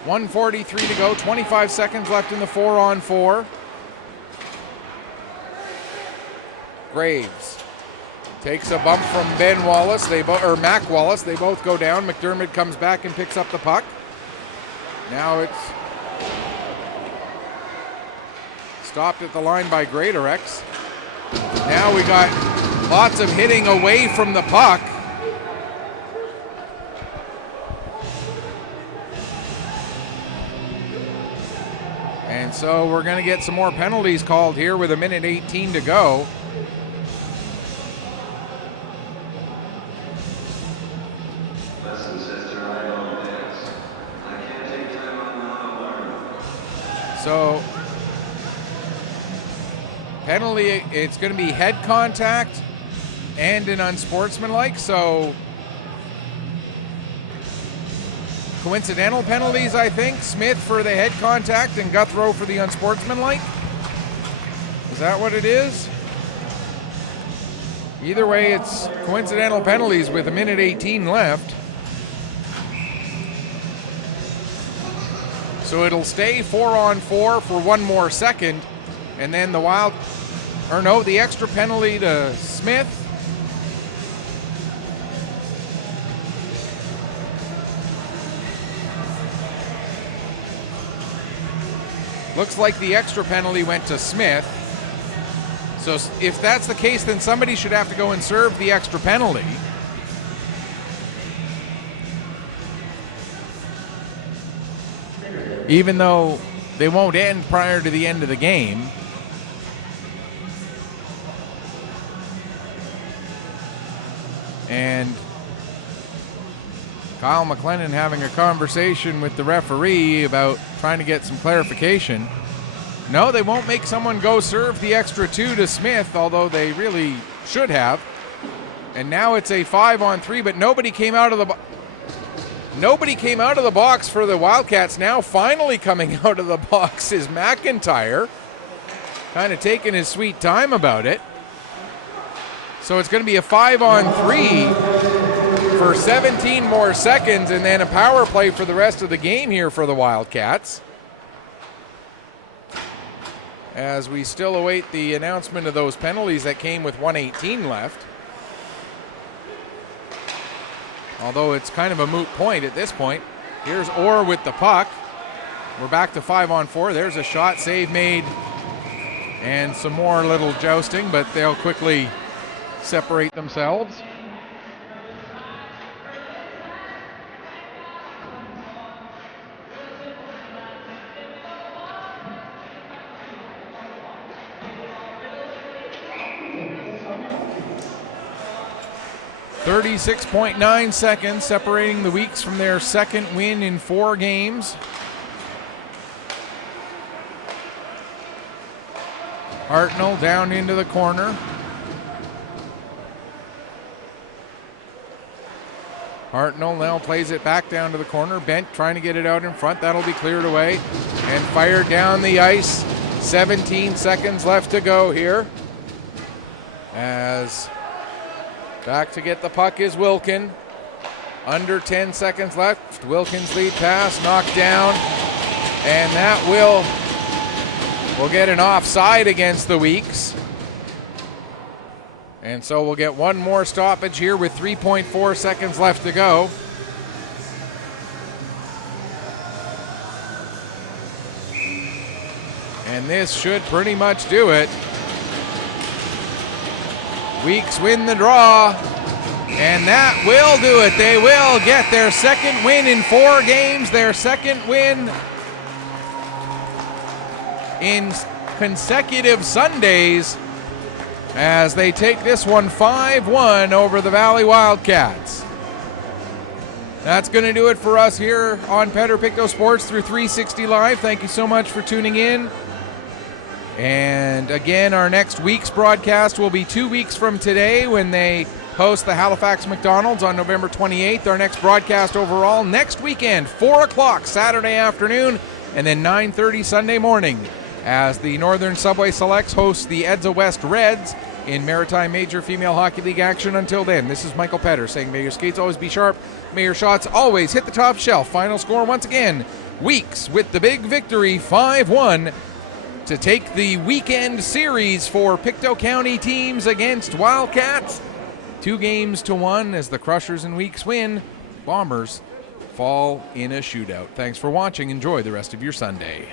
.143 to go. 25 seconds left in the 4-on-4. Graves takes a bump from Ben Wallace. Mac Wallace. They both go down. McDermott comes back and picks up the puck. Now it's stopped at the line by Greatorex. Now we got lots of hitting away from the puck. And so we're going to get some more penalties called here with 1:18 to go. So penalty, it's going to be head contact and an unsportsmanlike. So coincidental penalties, I think. Smith for the head contact and Guthrow for the unsportsmanlike. Is that what it is? Either way, it's coincidental penalties with 1:18 left. So it'll stay 4-on-4 for one more second. And then the extra penalty to Smith. Looks like the extra penalty went to Smith. So if that's the case, then somebody should have to go and serve the extra penalty. Even though they won't end prior to the end of the game. And Kyle McLennan having a conversation with the referee about trying to get some clarification. No, they won't make someone go serve the extra 2 to Smith, although they really should have. And now it's a 5-on-3, but nobody came out of the box for the Wildcats. Now finally coming out of the box is McIntyre. Kind of taking his sweet time about it. So it's going to be a 5-on-3 for 17 more seconds, and then a power play for the rest of the game here for the Wildcats. as we still await the announcement of those penalties that came with 1:18 left. Although it's kind of a moot point at this point. Here's Orr with the puck. We're back to 5-on-4. There's a shot, save made, and some more little jousting, but they'll quickly separate themselves. .9 seconds separating the Weeks from their second win in 4 games. Hartnell down into the corner. Hartnell now plays it back down to the corner. Bent trying to get it out in front. That'll be cleared away and fired down the ice. 17 seconds left to go here. As back to get the puck is Wilkin. Under 10 seconds left. Wilkin's lead pass knocked down. And that will get an offside against the Weeks. And so we'll get one more stoppage here with 3.4 seconds left to go. And this should pretty much do it. Weeks win the draw, and that will do it. They will get their second win in 4 games, their second win in consecutive Sundays, as they take this one 5-1 over the Valley Wildcats. That's going to do it for us here on Pictou Sports through 360 Live. Thank you so much for tuning in. And again, our next week's broadcast will be 2 weeks from today when they host the Halifax McDonald's on November 28th. Our next broadcast overall next weekend, 4 o'clock Saturday afternoon, and then 9:30 Sunday morning, as the Northern Subway Selects host the Edsa West Reds in Maritime Major Female Hockey League action. Until then, this is Michael Petter saying may your skates always be sharp, may your shots always hit the top shelf. Final score once again, Weeks with the big victory, 5-1, to take the weekend series for Pictou County teams against Wildcats. 2-1 as the Crushers and Weeks win. Bombers fall in a shootout. Thanks for watching. Enjoy the rest of your Sunday.